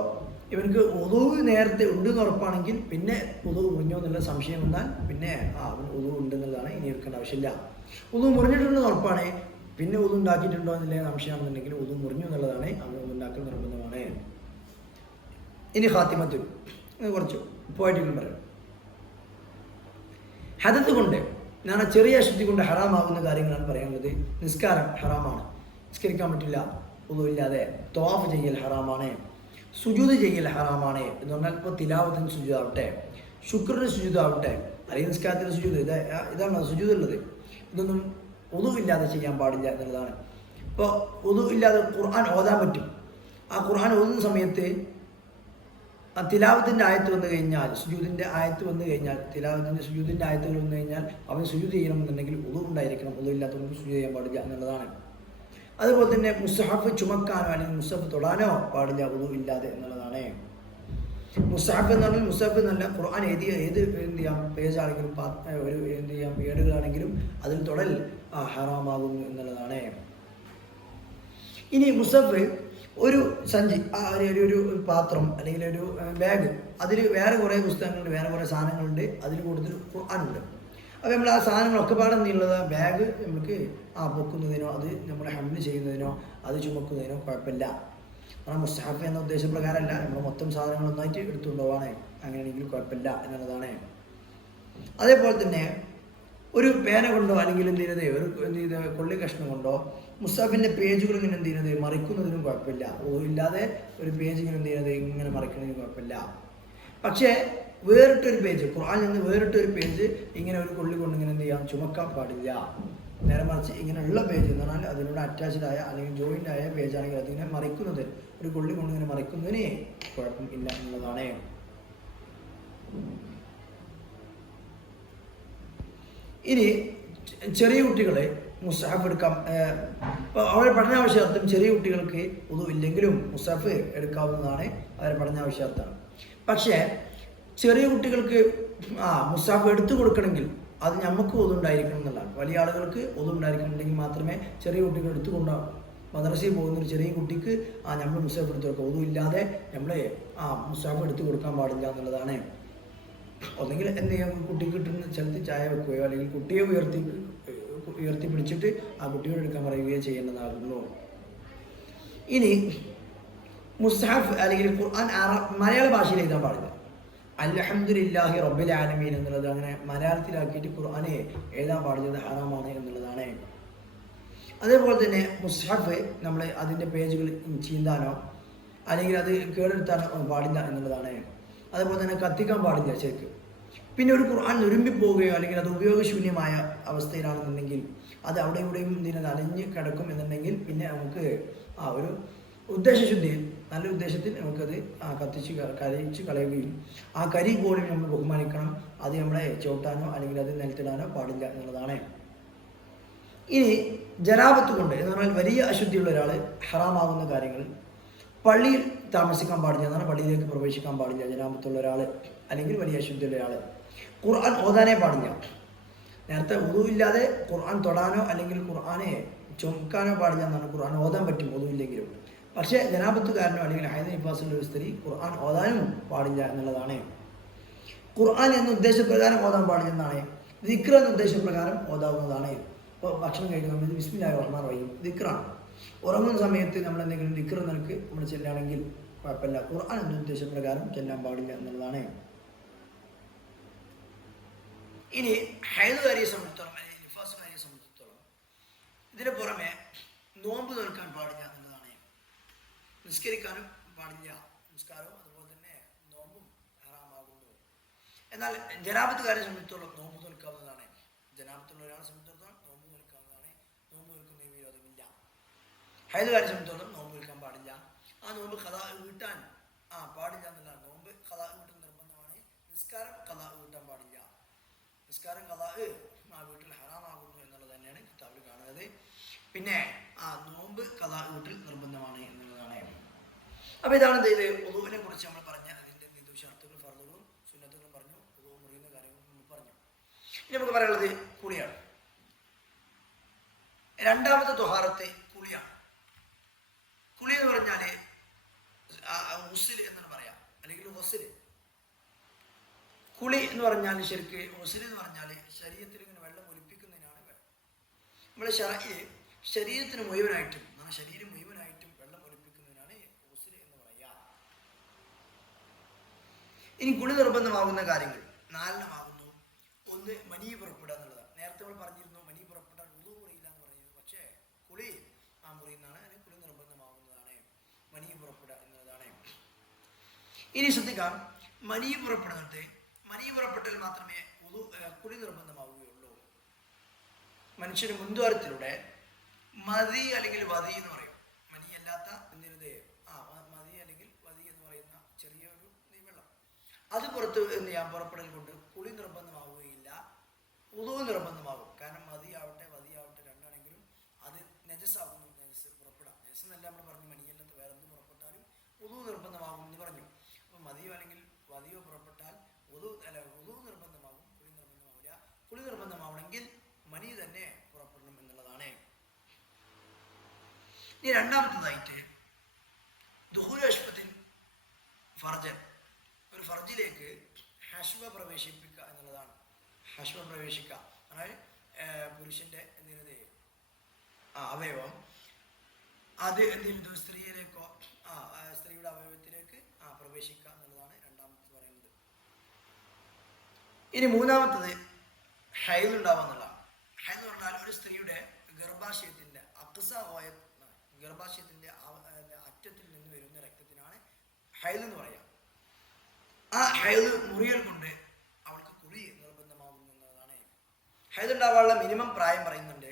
ഇവനക്ക് ഒതു നേരത്തെ ഉണ്ടെന്ന് ഉറപ്പാണെങ്കിൽ പിന്നെ ഒതു മുറിഞ്ഞോ എന്നുള്ള സംശയം വന്നാൽ പിന്നെ അവൻ ഒതു ഉണ്ടെന്നുള്ളതാണ്, ഇനി എടുക്കേണ്ട ആവശ്യമില്ല. ഒതു മുറിഞ്ഞിട്ടുണ്ടെന്ന് ഉറപ്പാണ്, പിന്നെ ഒതു ഉണ്ടാക്കിയിട്ടുണ്ടോ എന്നുള്ള സംശയമാണെന്നുണ്ടെങ്കിൽ ഒതു മുറിഞ്ഞു എന്നുള്ളതാണ്, അവൻ ഒതു ഉണ്ടാക്കൽ നിർബന്ധമാണ്. ഇനി ഖാത്തിമത്തുൽ കുറച്ച് പോയിട്ടിലും പറയും. ഹദത്ത് കൊണ്ട്, ഞാൻ ചെറിയ അശുദ്ധി കൊണ്ട് ഹറാമാകുന്ന കാര്യങ്ങളാണ് പറയാനുള്ളത്. നിസ്കാരം ഹറാമാണ്, നിസ്കരിക്കാൻ പറ്റില്ല ഒതു ഇല്ലാതെ. തവാഫ് ചെയ്യൽ ഹറാമാണ്, സുജൂദ് ചെയ്യൽ ഹറാമാണ്. എന്ന് പറഞ്ഞാൽ ഇപ്പോൾ തിലാവത്തിന് സുജൂദാവട്ടെ, ശുക്രിന് സുജൂദാവട്ടെ, അല്ലെങ്കിൽ നിസ്കാരത്തിന് സുജൂദ്, ഇതാണ് സുജൂദ് ഉള്ളത്. ഇതൊന്നും ഒതു ഇല്ലാതെ ചെയ്യാൻ പാടില്ല എന്നുള്ളതാണ്. ഇപ്പോൾ ഒതു ഇല്ലാതെ ഖുർആൻ ഓതാൻ പറ്റും. ആ ഖുർആൻ ഓതുന്ന സമയത്ത് തിലാവത്തിൻ്റെ ആയത്ത് വന്നു കഴിഞ്ഞാൽ, സുജൂദിൻ്റെ ആയത്ത് വന്നു കഴിഞ്ഞാൽ, തിലാവത്തിൻ്റെ സുജൂദിൻ്റെ ആയത്തുകൾ വന്നു കഴിഞ്ഞാൽ അവൻ സുജൂദ് ചെയ്യണമെന്നുണ്ടെങ്കിൽ ഒതു ഉണ്ടായിരിക്കണം. ഒതു ഇല്ലാത്തവർക്ക് സുജൂദ് ചെയ്യാൻ പാടില്ല എന്നുള്ളതാണ്. അതുപോലെ തന്നെ മുസ്ഹഫ് ചുമക്കാനോ അല്ലെങ്കിൽ മുസ്ഹഫ് തൊടാനോ പാടില്ല ഒതു ഇല്ലാതെ എന്നുള്ളതാണ്. മുസ്ഹഫ് എന്ന് പറഞ്ഞാൽ മുസ്ഹഫ് എന്നല്ല, ഖുർആൻ ഏത് എന്ത് ചെയ്യാം പേജാണെങ്കിലും ഒരു എന്ത് ചെയ്യാം ഏടുകളാണെങ്കിലും അതിൽ തൊടൽ ഹറാമാകുന്നു എന്നുള്ളതാണ്. ഇനി മുസ്ഹഫ് ഒരു സഞ്ചി, ഒരു പാത്രം അല്ലെങ്കിൽ ഒരു ബാഗ്, അതിൽ വേറെ കുറേ പുസ്തകങ്ങളുണ്ട്, വേറെ കുറേ സാധനങ്ങളുണ്ട്, അതിൽ കൂടുതൽ ഖുർആനുണ്ട്. അപ്പോൾ നമ്മൾ ആ സാധനങ്ങളൊക്കെ പാടുന്നുള്ളത് ബാഗ് നമുക്ക് പൊക്കുന്നതിനോ അത് നമ്മൾ ഹാൻഡിൽ ചെയ്യുന്നതിനോ അത് ചുമക്കുന്നതിനോ കുഴപ്പമില്ല. കാരണം മുസ്ഹഫ് എന്ന ഉദ്ദേശപ്രകാരമല്ല, നമ്മൾ മൊത്തം സാധനങ്ങൾ ഒന്നായിട്ട് എടുത്തുകൊണ്ടുപോവാണ്, അങ്ങനെയാണെങ്കിൽ കുഴപ്പമില്ല എന്നുള്ളതാണ്. അതേപോലെ തന്നെ ഒരു പേന കൊണ്ടോ അല്ലെങ്കിൽ എന്ത് ചെയ്യുന്നത് എന്ത് ചെയ്ത് കൊള്ളി കഷ്ണം കൊണ്ടോ മുസ്ഹഫിൻ്റെ പേജുകൾ ഇങ്ങനെ എന്ത് ചെയ്യുന്നത് മറിക്കുന്നതിനും കുഴപ്പമില്ല. ഇല്ലാതെ ഒരു പേജ് ഇങ്ങനെ എന്ത് ചെയ്യുന്നത് ഇങ്ങനെ മറിക്കുന്നതിനും കുഴപ്പമില്ല. പക്ഷേ വേറിട്ടൊരു പേജ്, ഖുർആനിൽ നിന്ന് വേറിട്ടൊരു പേജ് ഇങ്ങനെ ഒരു കൊള്ളി കൊണ്ട് ഇങ്ങനെ എന്ത് ചെയ്യാം ചുമക്കാൻ പാടില്ല. നേരെ മറിച്ച് ഇങ്ങനെയുള്ള പേജ് എന്ന് പറഞ്ഞാൽ അതിനോട് അറ്റാച്ച്ഡ് ആയ അല്ലെങ്കിൽ ജോയിൻ്റ് ആയ പേജാണെങ്കിൽ അതിങ്ങനെ മറിക്കുന്നത്, ഒരു കൊള്ളി കൊണ്ട് ഇങ്ങനെ മറിക്കുന്നതിന് കുഴപ്പം ഇല്ല എന്നുള്ളതാണ്. ഇനി ചെറിയ കുട്ടികളെ മുസ്ഹഫ് എടുക്കാം. ഇപ്പോൾ അവരുടെ പഠനാവശ്യാർത്ഥം ചെറിയ കുട്ടികൾക്ക് ഒതു ഇല്ലെങ്കിലും മുസ്ഹഫ് എടുക്കാവുന്നതാണ്, അവരുടെ പഠനാവശ്യാർത്ഥമാണ്. പക്ഷേ ചെറിയ കുട്ടികൾക്ക് മുസ്ഹഫ് എടുത്തു കൊടുക്കണമെങ്കിൽ അത് നമുക്ക് ഒതു ഉണ്ടായിരിക്കണം എന്നുള്ളതാണ്. വലിയ ആളുകൾക്ക് ഒതു ഉണ്ടായിരിക്കണമെങ്കിൽ മാത്രമേ ചെറിയ കുട്ടികൾ എടുത്തുകൊണ്ടാകും. മദ്രസയിൽ പോകുന്നൊരു ചെറിയ കുട്ടിക്ക് നമ്മൾ മുസ്ഹഫ് എടുത്തു കൊടുക്കുക, ഒതു ഇല്ലാതെ നമ്മൾ മുസ്ഹഫ് എടുത്തു കൊടുക്കാൻ പാടില്ല എന്നുള്ളതാണ്. ഒന്നെങ്കിൽ എന്ത് ചെയ്യാം, കുട്ടിക്ക് കിട്ടുന്ന സ്ഥലത്ത് ചായ വെക്കുകയോ അല്ലെങ്കിൽ കുട്ടിയെ ഉയർത്തിപ്പിടിച്ചിട്ട് ആ കുട്ടിയോട് എടുക്കാൻ പറയുകയോ ചെയ്യേണ്ടതാകുന്നു. ഇനി മുസ്ഹഫ് അല്ലെങ്കിൽ ഖുർആൻ മലയാള ഭാഷയിൽ എഴുതാൻ പാടില്ല. അൽഹംദുലില്ലാഹി റബ്ബിൽ ആലമീൻ എന്നുള്ളത് അങ്ങനെ മലയാളത്തിലാക്കിയിട്ട് ഖുർആനെ എഴുതാൻ പാടുന്നത് ഹറാമാണ് എന്നുള്ളതാണ്. അതേപോലെ തന്നെ മുസ്ഹഫ് നമ്മൾ അതിൻ്റെ പേജുകൾ ചീന്താനോ അല്ലെങ്കിൽ അത് കേടെടുത്താനോ പാടില്ല എന്നുള്ളതാണ്. അതേപോലെ തന്നെ കത്തിക്കാൻ പാടില്ല ശരിക്ക്. പിന്നെ ഒരു ഖുർആൻ നുരുമ്പിപ്പോവുകയോ അല്ലെങ്കിൽ അത് ഉപയോഗശൂന്യമായ അവസ്ഥയിലാണെന്നുണ്ടെങ്കിൽ അത് അവിടെ ഇവിടെയും ഇതിനെ നനഞ്ഞ് കിടക്കും എന്നുണ്ടെങ്കിൽ പിന്നെ നമുക്ക് ഒരു ഉദ്ദേശശുദ്ധിയിൽ നല്ല ഉദ്ദേശത്തിൽ നമുക്കത് കരിച്ച് കളയുകയും ആ കരി പോലും നമ്മൾ ബഹുമാനിക്കണം. അത് നമ്മളെ ചവിട്ടാനോ അല്ലെങ്കിൽ അത് നിലത്തിടാനോ പാടില്ല എന്നുള്ളതാണ്. ഇനി ജനാബത്ത് കൊണ്ട് എന്ന് പറഞ്ഞാൽ വലിയ അശുദ്ധിയുള്ള ഒരാൾ ഹറാമാകുന്ന കാര്യങ്ങൾ പള്ളിയിൽ താമസിക്കാൻ പാടില്ല എന്നാണ്. പള്ളിയിലേക്ക് പ്രവേശിക്കാൻ പാടില്ല ജനാബത്തുള്ള ഒരാൾ അല്ലെങ്കിൽ വലിയ അശുദ്ധിയുള്ള ഒരാൾ. ഖുർആൻ ഓതാനേ പാടില്ല. നേരത്തെ ഉദു ഇല്ലാതെ ഖുർആൻ തൊടാനോ അല്ലെങ്കിൽ ഖുർആനെ ചുമക്കാനോ പാടില്ല എന്നാണ്. ഖുർആൻ ഓതാൻ പറ്റും ഉദു ഇല്ലെങ്കിലും. പക്ഷേ ജനാബത്തുകാരനോ അല്ലെങ്കിൽ ഹൈദ നിഫാസുള്ള ഒരു സ്ത്രീ ഖുർആൻ ഓതാനും പാടില്ല എന്നുള്ളതാണ്. ഖുർആൻ എന്ന ഉദ്ദേശപ്രകാരം ഓതാൻ പാടില്ലെന്നാണ്. ദിക്ർ എന്ന ഉദ്ദേശപ്രകാരം ഓതാവുന്നതാണ്. ഇപ്പോൾ ഭക്ഷണം കഴിക്കുന്ന ബിസ്മില്ലാഹിർ റഹ്മാനിർ റഹീം ദിക്റാണ്. ഉറങ്ങുന്ന സമയത്ത് നമ്മൾ എന്തെങ്കിലും ദിക്ർ നിനക്ക് നമ്മൾ ചെല്ലുകയാണെങ്കിൽ കുഴപ്പമില്ല. ഖുർആൻ എന്ന ഉദ്ദേശപ്രകാരം ചെല്ലാൻ പാടില്ല എന്നുള്ളതാണ്. ഇനി ഹൈദുകാരിയെ സംബന്ധിച്ചിടത്തോളം അല്ലെങ്കിൽ നിഫാസുകാരിയെ സംബന്ധിച്ചിടത്തോളം ഇതിന് പുറമെ നോമ്പ് നോൽക്കാൻ പാടില്ല എന്നുള്ളതാണ്. നിസ്കരിക്കാനും പാടില്ല. നിസ്കാരവും അതുപോലെ തന്നെ നോമ്പും ഹറാമാകുന്നു. എന്നാൽ ജനാബത്തുകാരെ സംബന്ധിച്ചിടത്തോളം നോമ്പ് നോൽക്കാവുന്നതാണ്. ജനാബത്തുള്ള ഒരാളെ സംബന്ധിച്ചിടത്തോളം നോമ്പ് നോൽക്കാവുന്നതാണ്. നോമ്പ് നോൽക്കുന്ന വിരോധമില്ല. ഹൈദുകാരെ സംബന്ധിച്ചിടത്തോളം നോമ്പ് നോൽക്കാൻ പാടില്ല. ആ നോമ്പ് ഖദാ വീട്ടാൻ പാടില്ല എന്നുള്ളതാണ്. നോമ്പ് ഖദാ വീട്ടൽ നിർബന്ധമാണ്. നിസ്കാരം ഖദാ വീട്ടാൻ പാടില്ല. നിസ്കാരം ഖദാ വീട്ടിൽ ഹറാമാകുന്നു എന്നുള്ളത് തന്നെയാണ് കിതാബിൽ കാണുന്നത്. പിന്നെ നോമ്പ് ഖദാ വീട്ടിൽ നിർബന്ധമാണ് എന്നുള്ളതാണ്. അപ്പോൾ ഇതാണ് ഉദുവിനെ കുറിച്ച് നമ്മൾ പറഞ്ഞ അതിൻ്റെ ഷർത്തുകൾ ഫർളുകളും സുന്നത്തുകളും പറഞ്ഞു. ഉദു മുറിയുന്ന കാര്യങ്ങളും നമ്മൾ പറഞ്ഞു. ഇനി നമുക്ക് പറയാനുള്ളത് കുളിയാണ്. രണ്ടാമത്തെ ത്വഹാറത്ത് കുളിയാണ്. കുളി എന്ന് പറഞ്ഞാൽ ഉസ്ൽ എന്നാണ് പറയാം, അല്ലെങ്കിൽ ഹുസ്ൽ. കുളി എന്ന് പറഞ്ഞാൽ ശരിക്ക് ഹുസ്ൽ എന്ന് പറഞ്ഞാൽ ശരീരത്തിൽ ഇങ്ങനെ വെള്ളം ഒലിപ്പിക്കുന്നതിനാണ്. നമ്മുടെ ശരീരത്തിന് മുഴുവനായിട്ടും ശരീരം മുഴുവനായിട്ടും വെള്ളം ഒലിപ്പിക്കുന്നതിനാണ് ഹുസ്ൽ എന്ന് പറയാം. ഇനി കുളി നിർബന്ധമാകുന്ന കാര്യങ്ങൾ 4 ഒന്ന് മനി പുറപ്പെടുക എന്നുള്ളതാണ്. നേരത്തെ നമ്മൾ പറഞ്ഞിരുന്നു മനി പുറപ്പെട്ടാൽ ഉദു മുറിയില്ല എന്ന് പറഞ്ഞിരുന്നു. പക്ഷേ കുളി മുറിയുന്നതാണ്. അതിന് കുളി നിർബന്ധമാകുന്നതാണ്. മനി പുറപ്പെടുക എന്നതാണ്. ഇനി ശ്രദ്ധിക്കാം, മനി പുറപ്പെടുന്നത് മനി പുറപ്പെട്ടാൽ മാത്രമേ കുളി നിർബന്ധമാവുകയുള്ളൂ. മനുഷ്യന് മുൻദ്വാരത്തിലൂടെ മതി അല്ലെങ്കിൽ വതി എന്ന് പറയും. മനി അല്ലാത്ത എന്തിനത് മതി അല്ലെങ്കിൽ വതി എന്ന് പറയുന്ന ചെറിയൊരു വെള്ളം അത് പുറപ്പെടൽ കൊണ്ട് കുളി നിർബന്ധമാവുകയില്ല. ഉദു നിർബന്ധമാകും. കാരണം മതി ആവട്ടെ വതി ആവട്ടെ രണ്ടാണെങ്കിലും അത് നജസാകുന്നു. നജസ് പുറപ്പെടാം. നജസ് എന്നല്ല നമ്മൾ പറഞ്ഞു. മനിയല്ലാത്ത വേറെ എന്ത് പുറപ്പെട്ടാലും ഉദു നിർബന്ധമാകും എന്ന് പറഞ്ഞു. അപ്പോൾ മതിയോ അല്ലെങ്കിൽ വതിയോ പുറപ്പെട്ടാൽ ഉദു നിർബന്ധമാകും. കുളി നിർബന്ധമാവില്ല. കുളി നിർബന്ധമാവണമെങ്കിൽ മനി തന്നെ പുറപ്പെടണം എന്നുള്ളതാണ്. ഇനി രണ്ടാമത്തതായിട്ട് ദുഹൂൽ അശ്വത്തിൻ ഫർജൻ, ഒരു ഫർജിലേക്ക് ഹഷ്വ പ്രവേശിപ്പിക്കുക എന്നുള്ളതാണ്. ഹഷ്വ പ്രവേശിക്കുക എന്നാൽ പുരുഷന്റെ എന്തിനത് അവയവം അത് എന്തിനു സ്ത്രീയിലേക്കോ സ്ത്രീയുടെ അവയവത്തിലേക്ക് പ്രവേശിക്കുക എന്നുള്ളതാണ് രണ്ടാമത്തത് പറയുന്നത്. ഇനി മൂന്നാമത്തത് ഹൈദ് ഉണ്ടാവുക എന്നുള്ളതാണ്. ഹൈദ് പറഞ്ഞാൽ ഒരു സ്ത്രീയുടെ ഗർഭാശയത്തിന്റെ ഗർഭാശയത്തിന്റെ അറ്റത്തിൽ നിന്ന് വരുന്ന രക്തത്തിനാണ് ഹൈദ് എന്ന് പറയാം. ആ ഹൈദ് മുറിയൽ കൊണ്ട് അവൾക്ക് കുളി നിർബന്ധമാകുന്നതാണ്. ഹൈദ് ഉണ്ടാവാനുള്ള മിനിമം പ്രായം പറയുന്നുണ്ട്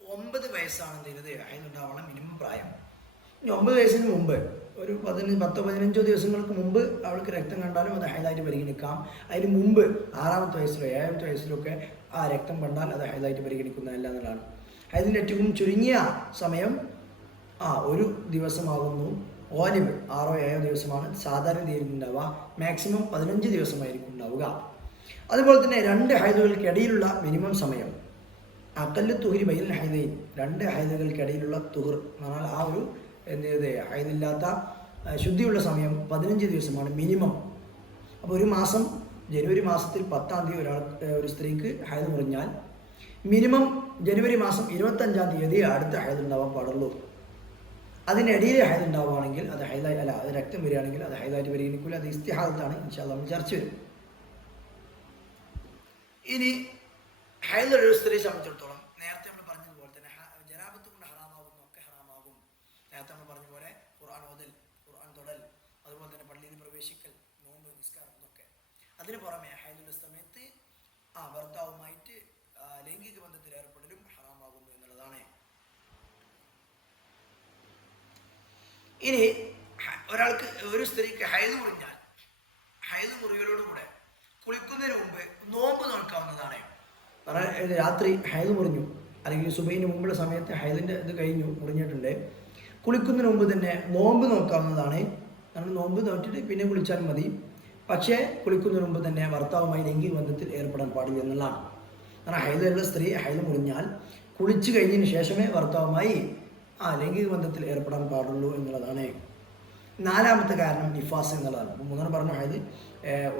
9 വയസ്സാണ് എന്ത് ഹൈദ് ഉണ്ടാവാനുള്ള മിനിമം പ്രായം. ഇനി 9 വയസ്സിന് മുമ്പ് ഒരു 10-15 ദിവസങ്ങൾക്ക് മുമ്പ് അവൾക്ക് രക്തം കണ്ടാലും അത് ഹൈദായിട്ട് പരിഗണിക്കാം. അതിന് മുമ്പ് 6ാമത്തെ വയസ്സിലോ 7ാമത്തെ വയസ്സിലൊക്കെ ആ രക്തം കണ്ടാൽ അത് ഹൈദായിട്ട് പരിഗണിക്കുന്നതല്ല എന്നുള്ളതാണ്. ഹൈദിൻ്റെ ഏറ്റവും ചുരുങ്ങിയ സമയം ഒരു ദിവസമാകുന്നു. ഓലിവ് 6-7 ദിവസമാണ് സാധാരണ തീരുന്നുണ്ടാവുക. മാക്സിമം 15 ദിവസമായിരിക്കും ഉണ്ടാവുക. അതുപോലെ തന്നെ 2 ഹൈദുകൾക്കിടയിലുള്ള മിനിമം സമയം അക്കല്ല് തുഹരി ബൈൽ ഹൈദൈൻ, 2 ഹൈദുകൾക്കിടയിലുള്ള തുഹർ എന്ന് പറഞ്ഞാൽ ആ ഒരു ഹൈദില്ലാത്ത ശുദ്ധിയുള്ള സമയം 15 ദിവസമാണ് മിനിമം. അപ്പോൾ ഒരു മാസം ജനുവരി മാസത്തിൽ 10-ാം തീയതി ഒരു സ്ത്രീക്ക് ഹൈദ് മുറിഞ്ഞാൽ മിനിമം ജനുവരി മാസം 25-ാം തീയതി അടുത്ത ഹൈദ് ഉണ്ടാവാൻ പാടുള്ളൂ. അതിനിടയിൽ ഹൈദ് ഉണ്ടാവുകയാണെങ്കിൽ അത് ഹൈദായി അല്ല, അത് രക്തം വരികയാണെങ്കിൽ അത് ഹൈദായിട്ട് പരിഗണിക്കില്ല. അത് ഇസ്തിഹാദത്താണ്. ഇൻഷാ അല്ലാഹ് നമ്മൾ ചർച്ച വരും. ഇനി ഹൈദ് ഒരു സ്ത്രീയെ സംബന്ധിച്ചിടത്തോളം നേരത്തെ നമ്മൾ പറഞ്ഞതുപോലെ തന്നെ ജനാബത്ത് കൊണ്ട് ഹറാമാകുന്ന ഒക്കെ ഹറാമാകും. നേരത്തെ നമ്മൾ പറഞ്ഞ പോലെ ഖുർആൻ ഓതൽ, ഖുർആൻ തൊടൽ, അതുപോലെ തന്നെ പള്ളിയിൽ പ്രവേശിക്കൽ, നോമ്പ്, നിസ്കാരം എന്നൊക്കെ. അതിന് പുറമെ ഹൈദുള്ള സമയത്ത് ഭർത്താവുമായിട്ട് ലൈംഗിക ബന്ധത്തിൽ ഏർപ്പെടലും ഹറാമാകുന്നു എന്നുള്ളതാണ്. ഇനി ഒരാൾക്ക്, ഒരു സ്ത്രീക്ക് ഹൈദ് മുറിഞ്ഞാൽ ഹൈദ് മുറികളോടുകൂടെ കുളിക്കുന്നതിന് മുമ്പ് നോമ്പ് നോക്കാവുന്നതാണ്. രാത്രി ഹൈദ് മുറിഞ്ഞു, അല്ലെങ്കിൽ സുബൈന് മുമ്പുള്ള സമയത്ത് ഹൈദിൻ്റെ ഇത് കഴിഞ്ഞു, മുറിഞ്ഞിട്ടുണ്ട്, കുളിക്കുന്നതിന് മുമ്പ് തന്നെ നോമ്പ് നോക്കാവുന്നതാണ്. നമ്മൾ നോമ്പ് നോക്കിയിട്ട് പിന്നെ കുളിച്ചാൽ മതി. പക്ഷേ കുളിക്കുന്നതിന് മുമ്പ് തന്നെ ഭർത്താവുമായി ലൈംഗിക ബന്ധത്തിൽ ഏർപ്പെടാൻ പാടില്ല എന്നുള്ളതാണ്. കാരണം ഹൈദുള്ള സ്ത്രീ ഹൈദ് മുറിഞ്ഞാൽ കുളിച്ചു കഴിഞ്ഞതിന് ശേഷമേ ഭർത്താവുമായി ലൈംഗിക ബന്ധത്തിൽ ഏർപ്പെടാൻ പാടുള്ളൂ എന്നുള്ളതാണ്. നാലാമത്തെ കാരണം നിഫാസ് എന്നുള്ളതാണ്. മൂന്നെണ്ണം പറഞ്ഞു ഹൈദ്,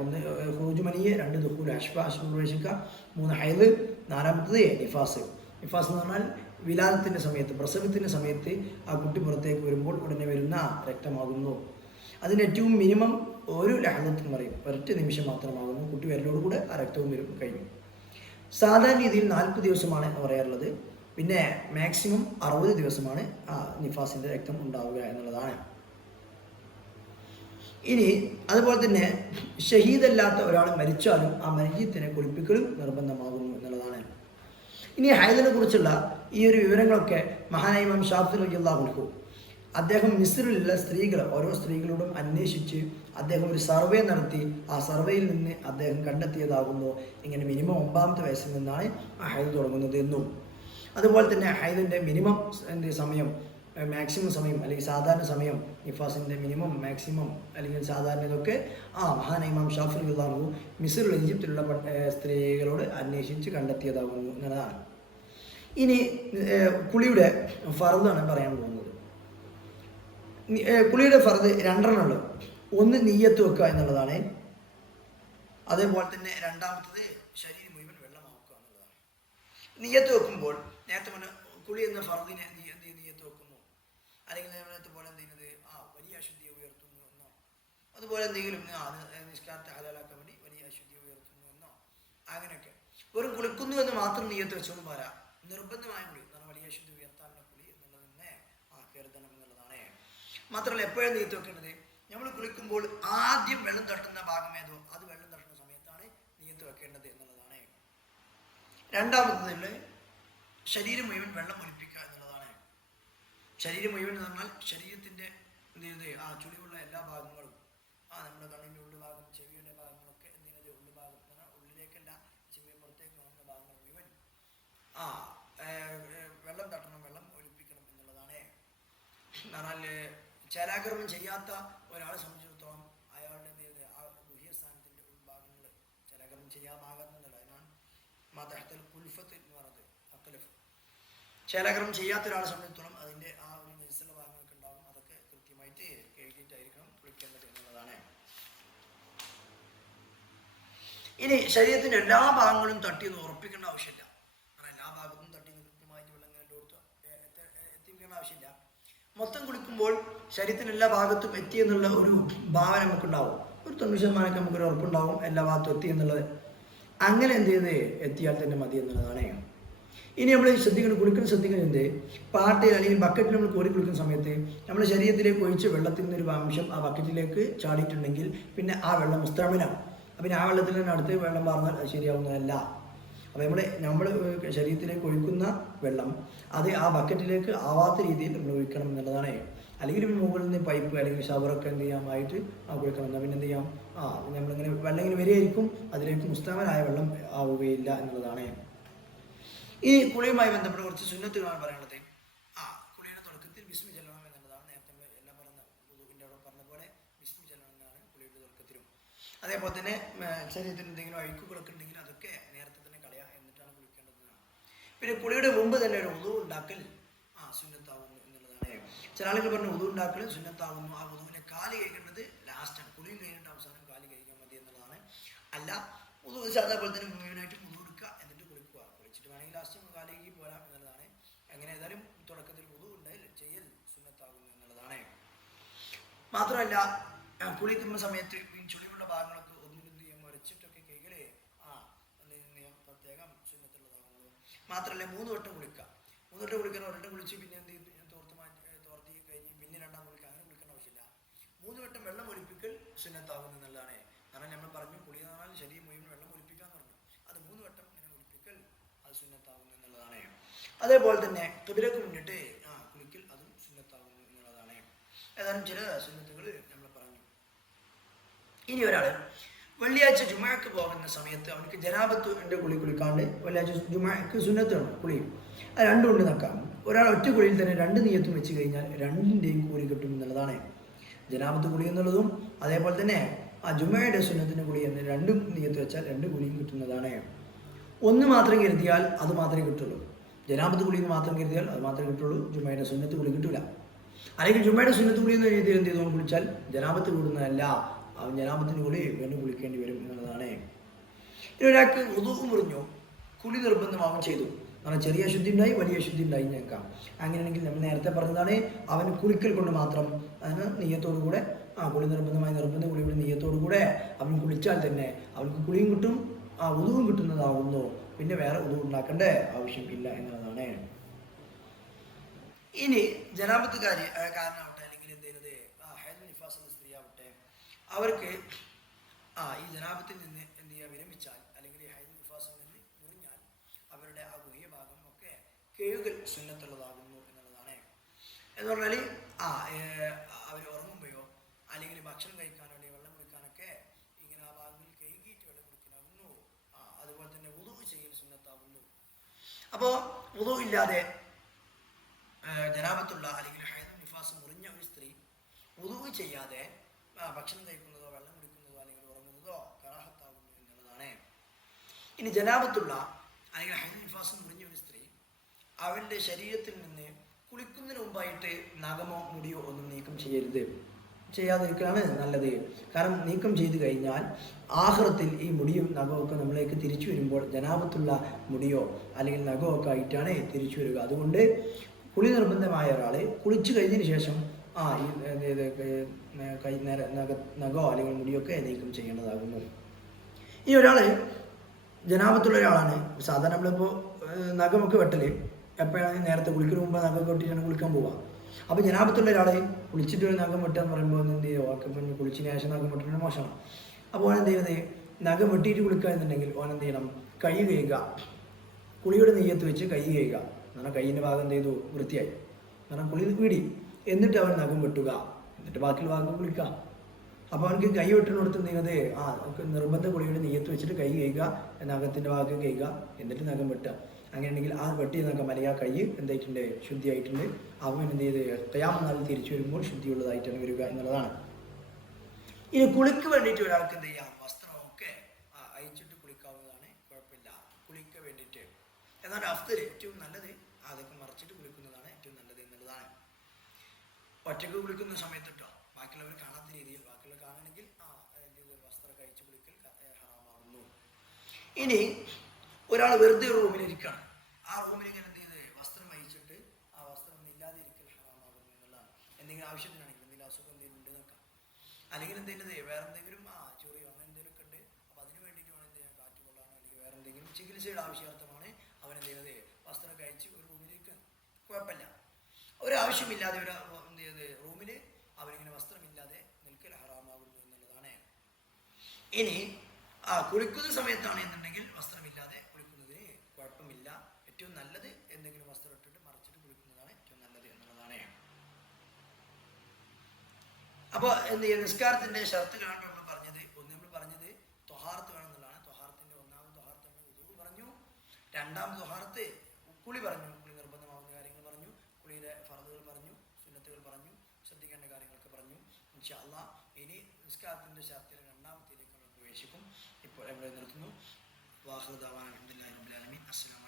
ഒന്ന് ഹുജുമനിയെ, 2 ദുഖൂൽ അഷ്ഫ, പ്രവേശിക്കുക, 3 ഹൈദ്, നാലാമത്തത് നിഫാസ്. നിഫാസ് എന്ന് പറഞ്ഞാൽ വിലാദത്തിൻ്റെ സമയത്ത്, പ്രസവത്തിൻ്റെ സമയത്ത് ആ കുട്ടി പുറത്തേക്ക് വരുമ്പോൾ ഉടനെ വരുന്ന രക്തമാകുന്നു. അതിന് ഏറ്റവും മിനിമം ഒരു ലഹദത്തിന് പറയും, ഒരൊറ്റ നിമിഷം മാത്രമാകുന്നു. കുട്ടി വരലോടുകൂടെ ആ രക്തവും വരും, കഴിഞ്ഞു. സാധാരണ രീതിയിൽ 40 ദിവസമാണ് എന്ന് പറയാറുള്ളത്. പിന്നെ മാക്സിമം 60 ദിവസമാണ് ആ നിഫാസിൻ്റെ രക്തം ഉണ്ടാവുക എന്നുള്ളതാണ്. ഇനി അതുപോലെ തന്നെ ഷഹീദല്ലാത്ത ഒരാൾ മരിച്ചാലും ആ മയ്യിത്തിനെ കുളിപ്പിക്കലും നിർബന്ധമാകുന്നു എന്നുള്ളതാണ്. ഇനി ഹൈദിനെ കുറിച്ചുള്ള ഈ ഒരു വിവരങ്ങളൊക്കെ മഹാനായ ഇമാം ഷാഫിഈ റളിയല്ലാഹു അൻഹു അദ്ദേഹം മിസ്രിലുള്ള സ്ത്രീകൾ, ഓരോ സ്ത്രീകളോടും അന്വേഷിച്ച് അദ്ദേഹം ഒരു സർവേ നടത്തി. ആ സർവേയിൽ നിന്ന് അദ്ദേഹം കണ്ടെത്തിയതാകുന്നു ഇങ്ങനെ മിനിമം 9ാമത്തെ വയസ്സിൽ നിന്നാണ് ആ ഹൈദ് തുടങ്ങുന്നത് എന്നും, അതുപോലെ തന്നെ ഹൈദിൻ്റെ മിനിമം സമയം, മാക്സിമം സമയം അല്ലെങ്കിൽ സാധാരണ സമയം, നിഫാസിൻ്റെ മിനിമം, മാക്സിമം അല്ലെങ്കിൽ സാധാരണ, ഇതൊക്കെ മഹാനായ ഇമാം ഷാഫിഈ റളിയല്ലാഹു അൻഹു മിസ്രിലുള്ള, ഈജിപ്തിലുള്ള സ്ത്രീകളോട് അന്വേഷിച്ച് കണ്ടെത്തിയതാകുന്നു എന്നതാണ്. ഇനി കുളിയുടെ ഫർദാണ് പറയാൻ പോകുന്നത്. കുളിയുടെ ഫർദ് 2 ഉള്ളൂ. ഒന്ന് നിയ്യത്ത് വെക്കുക എന്നുള്ളതാണ്. അതേപോലെ തന്നെ രണ്ടാമത്തത് ശരീരം മുഴുവൻ വെള്ളമാക്കുക എന്നുള്ളതാണ്. നിയ്യത്ത് വെക്കുമ്പോൾ നേരത്തെ പറഞ്ഞ കുളി എന്ന ഫർദിനെ നിയ്യത്ത് വെക്കുന്നു, അല്ലെങ്കിൽ നേരത്തെ പോലെ എന്ത് ചെയ്യുന്നത് വലിയ അശുദ്ധിയെ ഉയർത്തുന്നു എന്നോ, അതുപോലെ എന്തെങ്കിലും നിസ്കാരത്തെ ഹലാലാക്കാൻ വേണ്ടി വലിയ അശുദ്ധിയെ ഉയർത്തുന്നു എന്നോ, അങ്ങനെയൊക്കെ. വെറും കുളിക്കുന്നു എന്ന് മാത്രം നിയ്യത്ത് വെച്ചൊന്നും പോരാ. നിർബന്ധമായ കുളി, വലിയ അശുദ്ധി ഉയർത്താനുള്ള കുളി എന്നുള്ളത് തന്നെ കരുതണം എന്നുള്ളതാണ്. മാത്രമല്ല എപ്പോഴും നിയ്യത്ത് വെക്കേണ്ടത്, നമ്മൾ കുളിക്കുമ്പോൾ ആദ്യം വെള്ളം തട്ടുന്ന ഭാഗം ഏതോ അത് വെള്ളം തട്ടുന്ന സമയത്താണ് നിയ്യത്ത് വെക്കേണ്ടത് എന്നുള്ളതാണ്. രണ്ടാമത്തതിൽ ശരീരം മുഴുവൻ വെള്ളം ഒലിപ്പിക്കുക എന്നുള്ളതാണ്. ശരീരം മുഴുവൻ എന്ന് പറഞ്ഞാൽ ശരീരത്തിൻ്റെ ചുളിവുള്ള എല്ലാ ഭാഗങ്ങളും, നമ്മുടെ കണ്ണിൻ്റെ ഉള്ളുഭാഗം, ചെവിയുടെ ഭാഗങ്ങളൊക്കെ എന്തിനത് ഉള്ളുഭാഗം എന്ന് പറഞ്ഞാൽ ഉള്ളിലേക്കല്ല, ചെവിയുടെ പുറത്തേക്ക് കാണുന്ന ഭാഗങ്ങൾ മുഴുവൻ വെള്ളം തട്ടണം, വെള്ളം ഒലിപ്പിക്കണം എന്നുള്ളതാണ്. എന്നാൽ ചേലാക്രമം ചെയ്യാത്ത ഒരാളെ സംബന്ധിച്ചിടത്തോളം അയാളുടെ ആ ഗുഹ്യസ്ഥാനത്തിൻ്റെ ഉൾഭാഗങ്ങൾ ചേലാക്രമം ചെയ്യാമാകുന്നില്ല. അതിനാണ് മദഹ്തൽ കുൽഫത്ത് എന്ന് പറയുന്നത്. അക്കലഫ് ചേലാക്രമം ചെയ്യാത്ത ഒരാളെ സംബന്ധിച്ചിടത്തോളം അതിൻ്റെ ആ ഒരു നെജിസുള്ള ഭാഗങ്ങളൊക്കെ ഉണ്ടാകും. അതൊക്കെ കൃത്യമായിട്ട് കഴുകിയിട്ടായിരിക്കണം കുളിക്കേണ്ടത് എന്നുള്ളതാണ്. ഇനി ശരീരത്തിൻ്റെ എല്ലാ ഭാഗങ്ങളും തട്ടിയൊന്നും ഉറപ്പിക്കേണ്ട ആവശ്യമില്ല. എല്ലാ ഭാഗത്തും തട്ടി കൃത്യമായിട്ട് വെള്ളം എത്തിക്കേണ്ട ആവശ്യമില്ല. മൊത്തം കുളിക്കുമ്പോൾ ശരീരത്തിന് എല്ലാ ഭാഗത്തും എത്തി എന്നുള്ള ഒരു ഭാവന നമുക്കുണ്ടാവും. ഒരു 90% നമുക്കൊരു ഉറപ്പുണ്ടാവും എല്ലാ ഭാഗത്തും എത്തി എന്നുള്ളത്. അങ്ങനെ എന്ത് ചെയ്ത് എത്തിയാൽ തന്നെ മതി എന്നുള്ളതാണ്. ഇനി നമ്മൾ ശ്രദ്ധിക്കുന്നത് പാട്ടയിൽ അല്ലെങ്കിൽ ബക്കറ്റിൽ നമ്മൾ കോരി കുളിക്കുന്ന സമയത്ത് നമ്മുടെ ശരീരത്തിലേക്ക് ഒഴിച്ച് വെള്ളത്തിൽ നിന്നൊരു അംശം ആ ബക്കറ്റിലേക്ക് ചാടിയിട്ടുണ്ടെങ്കിൽ പിന്നെ ആ വെള്ളം മുസ്തഅമിനാണ്. പിന്നെ ആ വെള്ളത്തിൽ തന്നെ അടുത്ത് വെള്ളം പറഞ്ഞാൽ അത് ശരിയാവുന്നതല്ല. അപ്പോൾ നമ്മൾ ശരീരത്തിലേക്ക് ഒഴിക്കുന്ന വെള്ളം അത് ആ ബക്കറ്റിലേക്ക് ആവാത്ത രീതിയിൽ നമ്മൾ ഒഴിക്കണം എന്നുള്ളതാണ്. അല്ലെങ്കിൽ മുകളിൽ നിന്ന് പൈപ്പ് അല്ലെങ്കിൽ ഷവറൊക്കെ എന്ത് ചെയ്യാമായിട്ട് കുളിക്കണം. എന്നാൽ പിന്നെ എന്ത് ചെയ്യാം, നമ്മളിങ്ങനെ വെള്ളം ഇങ്ങനെ വരികയായിരിക്കും, അതിലേക്ക് മുസ്തഅമിനായ വെള്ളം ആവുകയില്ല എന്നുള്ളതാണ്. ഈ കുളിയുമായി ബന്ധപ്പെട്ട കുറച്ച് സുന്നത്തുകളാണ് പറയാനുള്ളത്. കുളിയുടെ തുടക്കത്തിൽ ബിസ്മി ചൊല്ലണം എന്നുള്ളതാണ്. നേരത്തെ നമ്മൾ എല്ലാം വുദൂഇൻ്റെ അവിടെ പറഞ്ഞ പോലെ ബിസ്മി ചൊല്ലണം എന്നാണ് കുളിയുടെ തുടക്കത്തിലും. അതേപോലെ തന്നെ ശരീരത്തിന് എന്തെങ്കിലും അഴുക്കുകളൊക്കെ ഉണ്ടെങ്കിൽ അതൊക്കെ നേരത്തെ തന്നെ കളയുക, എന്നിട്ടാണ് കുളിക്കേണ്ടതെന്നാണ്. പിന്നെ കുളിയുടെ മുമ്പ് തന്നെ ഒരു വുദൂ ഉണ്ടാക്കൽ സുന്നത്താവുന്നു എന്നുള്ളതാണ്. ചില ആളുകൾ പറഞ്ഞു വുദൂ ഉണ്ടാക്കലും സുന്നത്താവുന്നു. ആ വുദൂവിനെ കാല് കഴിക്കേണ്ടത് ലാസ്റ്റാണ്. കുളിയും കഴിഞ്ഞിട്ട് അവസാനം കാല് കഴിക്കാൻ മതി എന്നുള്ളതാണ്. അല്ല വുദൂ സാധാ പോലെ തന്നെ മുഴുവനായിട്ട് വുദൂ എടുക്കുക, എന്നിട്ട് കുളിക്കുക. കുളിച്ചിട്ട് വേണമെങ്കിൽ ലാസ്റ്റ് മാത്രമല്ല കുളിക്കുന്ന സമയത്ത് ഈ ചുളിവുള്ള ഭാഗങ്ങളൊക്കെ ഒന്നിനും ചെയ്യാൻ മുരച്ചിട്ടൊക്കെ കൈകളെ പ്രത്യേകം സുന്നത്തുള്ളതാകുന്നു. മാത്രമല്ല 3 വട്ടം കുളിക്കാം. 3 വട്ടം കുളിക്കണം. ഒരെണ്ണം കുളിച്ച് പിന്നെ എന്ത് ചെയ്തു തോർത്തി കഴിഞ്ഞ് പിന്നെ 2ാം കുളിക്കുക, അങ്ങനെ കുളിക്കേണ്ട ആവശ്യമില്ല. 3 വട്ടം വെള്ളം ഒലിപ്പിക്കൽ സുന്നത്താകുന്നു എന്നുള്ളതാണ്. കാരണം നമ്മൾ പറഞ്ഞു കുളി എന്ന് പറഞ്ഞാൽ ശരീരം മുഴുവൻ വെള്ളം ഒലിപ്പിക്കാന്ന് പറഞ്ഞു. അത് 3 വട്ടം ഇങ്ങനെ ഒലിപ്പിക്കൽ അത് സുന്നത്താകുന്നു എന്നുള്ളതാണ്. അതേപോലെ തന്നെ ഖിബിലക്ക് മുന്നിട്ട് കുളിക്കൽ അതും സുന്നത്താകുന്നു എന്നുള്ളതാണ്. ഏതാനും ചില സുന്നത്തുകൾ നമ്മൾ പറഞ്ഞു. ഇനി ഒരാൾ വെള്ളിയാഴ്ച ജുമഅക്ക് പോകുന്ന സമയത്ത് അവർക്ക് ജനാബത്തിന്റെ കുളി കുളിക്കാണ്ട് വെള്ളിയാഴ്ച ജുമഅക്ക് സുന്നത്താണ് കുളി. അത് 2 കൊണ്ട് നിൽക്കാം. ഒരാൾ ഒറ്റ കുളിയിൽ തന്നെ 2 നിയത്തും വെച്ച് കഴിഞ്ഞാൽ 2ന്റെയും കൂലി കിട്ടും എന്നുള്ളതാണ്. ജനാബത്ത് കുളി എന്നുള്ളതും അതേപോലെ തന്നെ ജുമയുടെ സുന്നത്തിന്റെ കുളി എന്ന് 2 നിയത്ത് വെച്ചാൽ 2 കുളിയും കിട്ടുന്നതാണ്. 1 മാത്രം കരുതിയാൽ അത് മാത്രമേ കിട്ടുള്ളൂ. ജനാബത്ത് കുളി എന്ന് മാത്രം കരുതിയാൽ അത് മാത്രമേ കിട്ടുള്ളൂ. ജുമയുടെ സുന്നത്ത് കുളി കിട്ടൂല. അല്ലെങ്കിൽ ജുമയുടെ സുന്നത്ത് കുളി എന്ന രീതിയിൽ എന്ത് ചെയ്തു കുളിച്ചാൽ ജനാബത്ത് കൂടുന്നതല്ല, ജനാബത്തിന് കൂടി വീണ്ടും കുളിക്കേണ്ടി വരും എന്നുള്ളതാണ്. ഇനി ഒരാൾക്ക് വുദൂ മുറിഞ്ഞു, കുളി നിർബന്ധമാവും ചെയ്തു. കാരണം ചെറിയ ശുദ്ധി ഉണ്ടായി, വലിയ ശുദ്ധി ഉണ്ടായി ഞേക്കാം. അങ്ങനെയാണെങ്കിൽ നമ്മൾ നേരത്തെ പറഞ്ഞതാണ് അവൻ കുളിക്കൽ കൊണ്ട് മാത്രം അതിന് നെയ്യത്തോടു കൂടെ കുളി നിർബന്ധ കുളിയുടെ നെയ്യത്തോടു കൂടെ അവൻ കുളിച്ചാൽ തന്നെ അവർക്ക് കുളിയും കിട്ടും, വുദൂവും കിട്ടുന്നതാകുന്നു. പിന്നെ വേറെ വുദൂ ഉണ്ടാക്കേണ്ട ആവശ്യം ഇല്ല എന്നുള്ളതാണ്. ഇനി ജനാബത്ത് കാരനാവട്ടെ അല്ലെങ്കിൽ എന്ത് ചെയ്യുന്നത് ഹൈദ് നിഫാസ് എന്ന സ്ത്രീ ആവട്ടെ, അവർക്ക് ഈ ജനാബത്തിൽ നിന്ന് എന്ത് ചെയ്യുക വിരമിച്ചാൽ അല്ലെങ്കിൽ ഹൈദ് നിഫാസിൽ നിന്ന് മുറിഞ്ഞാൽ അവരുടെ ആ ഗുഹ്യ ഭാഗം ഒക്കെ കേഴുകൽ സുന്നത്തുള്ളതാകുന്നു എന്നുള്ളതാണ്. എന്ന് പറഞ്ഞാൽ അവർ ഉറങ്ങുമ്പോഴോ അല്ലെങ്കിൽ ഭക്ഷണം കഴിക്കാനോ അല്ലെങ്കിൽ വെള്ളം കുടിക്കാനൊക്കെ ഇങ്ങനെ ആ ഭാഗങ്ങളിൽ കഴുകിയിട്ട് വെള്ളം കുടിക്കാനാകുന്നു. അതുപോലെ തന്നെ വുദൂ ചെയ്യൽ സുന്നത്താകുന്നു. അപ്പോൾ വുദൂ ഇല്ലാതെ ജനാബത്തുള്ള അല്ലെങ്കിൽ ഹൈദ് നിഫാസ് മുറിഞ്ഞ ഒരു സ്ത്രീ വുദൂ ചെയ്യാതെ ഭക്ഷണം കഴിക്കുന്നതോ വെള്ളം കുടിക്കുന്നതോ അല്ലെങ്കിൽ ഉറങ്ങുന്നതോ കറാഹത്താകുന്നു എന്നുള്ളതാണ്. ഇനി ജനാബത്തുള്ള അല്ലെങ്കിൽ ഹൈദ് നിഫാസ് മുറിഞ്ഞ ഒരു സ്ത്രീ അവരുടെ ശരീരത്തിൽ നിന്ന് കുളിക്കുന്നതിന് മുമ്പായിട്ട് നഖമോ മുടിയോ ഒന്നും നീക്കം ചെയ്യാതിരിക്കലാണ് നല്ലത്. കാരണം നീക്കം ചെയ്തു കഴിഞ്ഞാൽ ആഖിറത്തിൽ ഈ മുടിയും നഖമൊക്കെ നമ്മളിലേക്ക് തിരിച്ചു വരുമ്പോൾ ജനാബത്തുള്ള മുടിയോ അല്ലെങ്കിൽ നഖമോ ഒക്കെ ആയിട്ടാണ് തിരിച്ചു വരിക. അതുകൊണ്ട് കുളി നിർബന്ധമായ ഒരാൾ കുളിച്ചു കഴിഞ്ഞതിന് ശേഷം നഖോ അല്ലെങ്കിൽ മുടിയൊക്കെ നീക്കം ചെയ്യേണ്ടതാകുന്നു. ഈ ഒരാൾ ജനാബത്തുള്ള ഒരാളാണ്. സാധാരണ നമ്മളിപ്പോൾ നഖമൊക്കെ വെട്ടല് എപ്പോഴാണ് നേരത്തെ കുളിക്കുന്ന മുമ്പ് നഖമൊക്കെ വെട്ടിട്ടാണ് കുളിക്കാൻ പോവുക. അപ്പോൾ ജനാബത്തുള്ള ഒരാൾ കുളിച്ചിട്ട് ഒരു നഖം വെട്ടുക എന്ന് പറയുമ്പോൾ എന്ത് ചെയ്യുക, കുളിച്ചതിന് ശേഷം നഖം വെട്ടുന്നത് മോശമാണ്. അപ്പോൾ ഓൻ എന്ത് ചെയ്യുന്നത്, നഖം വെട്ടിയിട്ട് കുളിക്കുക എന്നുണ്ടെങ്കിൽ ഓൻ എന്ത് ചെയ്യണം, കൈ കഴുകുക. കുളിയുടെ നെയ്യത്ത് വെച്ച് കൈ കഴുകുക. എന്നാൽ കൈയിൻ്റെ ഭാഗം എന്ത് ചെയ്തു, വൃത്തിയായി. കാരണം കുളി വീടി. എന്നിട്ട് അവൻ നഖം വെട്ടുക, എന്നിട്ട് ബാക്കിയുള്ള ഭാഗം കുളിക്കുക. അപ്പോൾ അവനക്ക് കൈ വെട്ടുന്നിടത്ത് എന്ത് ചെയ്യുന്നത്, നിർബന്ധ കുളിയുടെ നെയ്യത്ത് വെച്ചിട്ട് കൈ കഴുകുക, നഖത്തിൻ്റെ ഭാഗം കഴുകുക, എന്നിട്ട് നഖം വെട്ടുക. അങ്ങനെയാണെങ്കിൽ ആ വെട്ടിയ നഖം അല്ലെങ്കിൽ ആ കൈ എന്തായിട്ടുണ്ട്, ശുദ്ധിയായിട്ടുണ്ട്. അവൻ എന്ത് ചെയ്ത് ഖിയാമത്ത് നാളിൽ തിരിച്ചു വരുമ്പോൾ ശുദ്ധിയുള്ളതായിട്ടാണ് വരിക എന്നുള്ളതാണ്. ഇനി കുളിക്ക് വേണ്ടിയിട്ട് ഒരാൾക്ക് എന്ത് ചെയ്യാം, വസ്ത്രമൊക്കെ അയച്ചിട്ട് കുളിക്കാവുന്നതാണ്, കുഴപ്പമില്ല കുളിക്ക് വേണ്ടിയിട്ട്. എന്നാൽ അഫ്ദൽ ഏറ്റവും നല്ലത് അതൊക്കെ മറച്ചിട്ട് കുളിക്കുന്നതാണ് ഏറ്റവും നല്ലത് എന്നുള്ളതാണ്. ഒറ്റയ്ക്ക് കുളിക്കുന്ന സമയത്ത് കേട്ടോ, ബാക്കിയുള്ളവർ കാണാത്ത രീതിയിൽ, ബാക്കിയുള്ളവർ കാണണമെങ്കിൽ വസ്ത്രം കഴിച്ച് കുളിക്കൽ ഹറാമാകുന്നു. ഇനി ഒരാൾ വെറുതെ റൂമിലിരിക്കുകയാണ്, ആ റൂമിൽ ഇങ്ങനെ എന്ത് ചെയ്ത് വസ്ത്രം അയച്ചിട്ട് ആ വസ്ത്രം ഇല്ലാതെ ഇരിക്കൽ ഹറാമാകുന്നു എന്നുള്ളതാണ്. എന്തെങ്കിലും ആവശ്യത്തിനാണെങ്കിൽ, എന്തെങ്കിലും അസുഖം എന്തെങ്കിലും ഉണ്ട് നോക്കാം, അല്ലെങ്കിൽ എന്തെങ്കിലും വേറെ എന്തെങ്കിലും ചൊറിയോ അങ്ങനെ എന്തെങ്കിലും ഒക്കെ ഉണ്ട്, അപ്പോൾ അതിന് വേണ്ടിയിട്ട് വേണം എന്ത് ചെയ്യാൻ, കാറ്റ് കൊള്ളാനോ അല്ലെങ്കിൽ വേറെ എന്തെങ്കിലും ചികിത്സയുടെ ആവശ്യാർത്ഥമാണ് അവൻ എന്ത് ചെയ്യുന്നത് വസ്ത്രം കഴിച്ച് ഒരു റൂമിലേക്ക്, കുഴപ്പമില്ല. ഒരാവശ്യമില്ലാതെ ഒരു എന്ത് ചെയ്ത് റൂമിൽ അവനിങ്ങനെ വസ്ത്രമില്ലാതെ നിൽക്കൽ ഹറാമാകുന്നു എന്നുള്ളതാണ്. ഇനി കുളിക്കുന്ന സമയത്താണ് എന്നുണ്ടെങ്കിൽ വസ്ത്രമില്ലാതെ കുളിക്കുന്നതിന് കുഴപ്പമില്ല. ഏറ്റവും നല്ലത് എന്തെങ്കിലും വസ്ത്രം ഇട്ടിട്ട് മറച്ചിട്ട് കുളിക്കുന്നതാണ് ഏറ്റവും നല്ലത് എന്നുള്ളതാണ്. അപ്പോൾ എന്ത് ചെയ്യുക, നിസ്കാരത്തിന്റെ ഷർത്തുകളാണ് നമ്മൾ പറഞ്ഞത്. നമ്മൾ പറഞ്ഞത് ത്വഹാറത്ത് വേണം എന്നുള്ളതാണ്. ത്വഹാറത്തിന്റെ ഒന്നാമത് ത്വഹാറത്ത് വുദൂ പറഞ്ഞു, രണ്ടാമത് ത്വഹാറത്ത് കുളി പറഞ്ഞു, കുളി നിർബന്ധമാവുന്ന കാര്യങ്ങൾ പറഞ്ഞു, കുളിയിലെ ഫർദുകൾ പറഞ്ഞു, സുന്നത്തുകൾ പറഞ്ഞു, ശ്രദ്ധിക്കേണ്ട കാര്യങ്ങളൊക്കെ പറഞ്ഞു. ഇൻഷാ അല്ലാഹ് ഇനി നിസ്കാരത്തിന്റെ ഷർത്തിലെ രണ്ടാമത്തേക്ക് നമ്മൾ പ്രവേശിക്കും. ഇപ്പോൾ എവിടെ നിർത്തുന്നു. വാഹിറു ദഅ്വാനാ അൽഹംദുലില്ലാഹി റബ്ബിൽ ആലമീൻ. അസ്സലാമു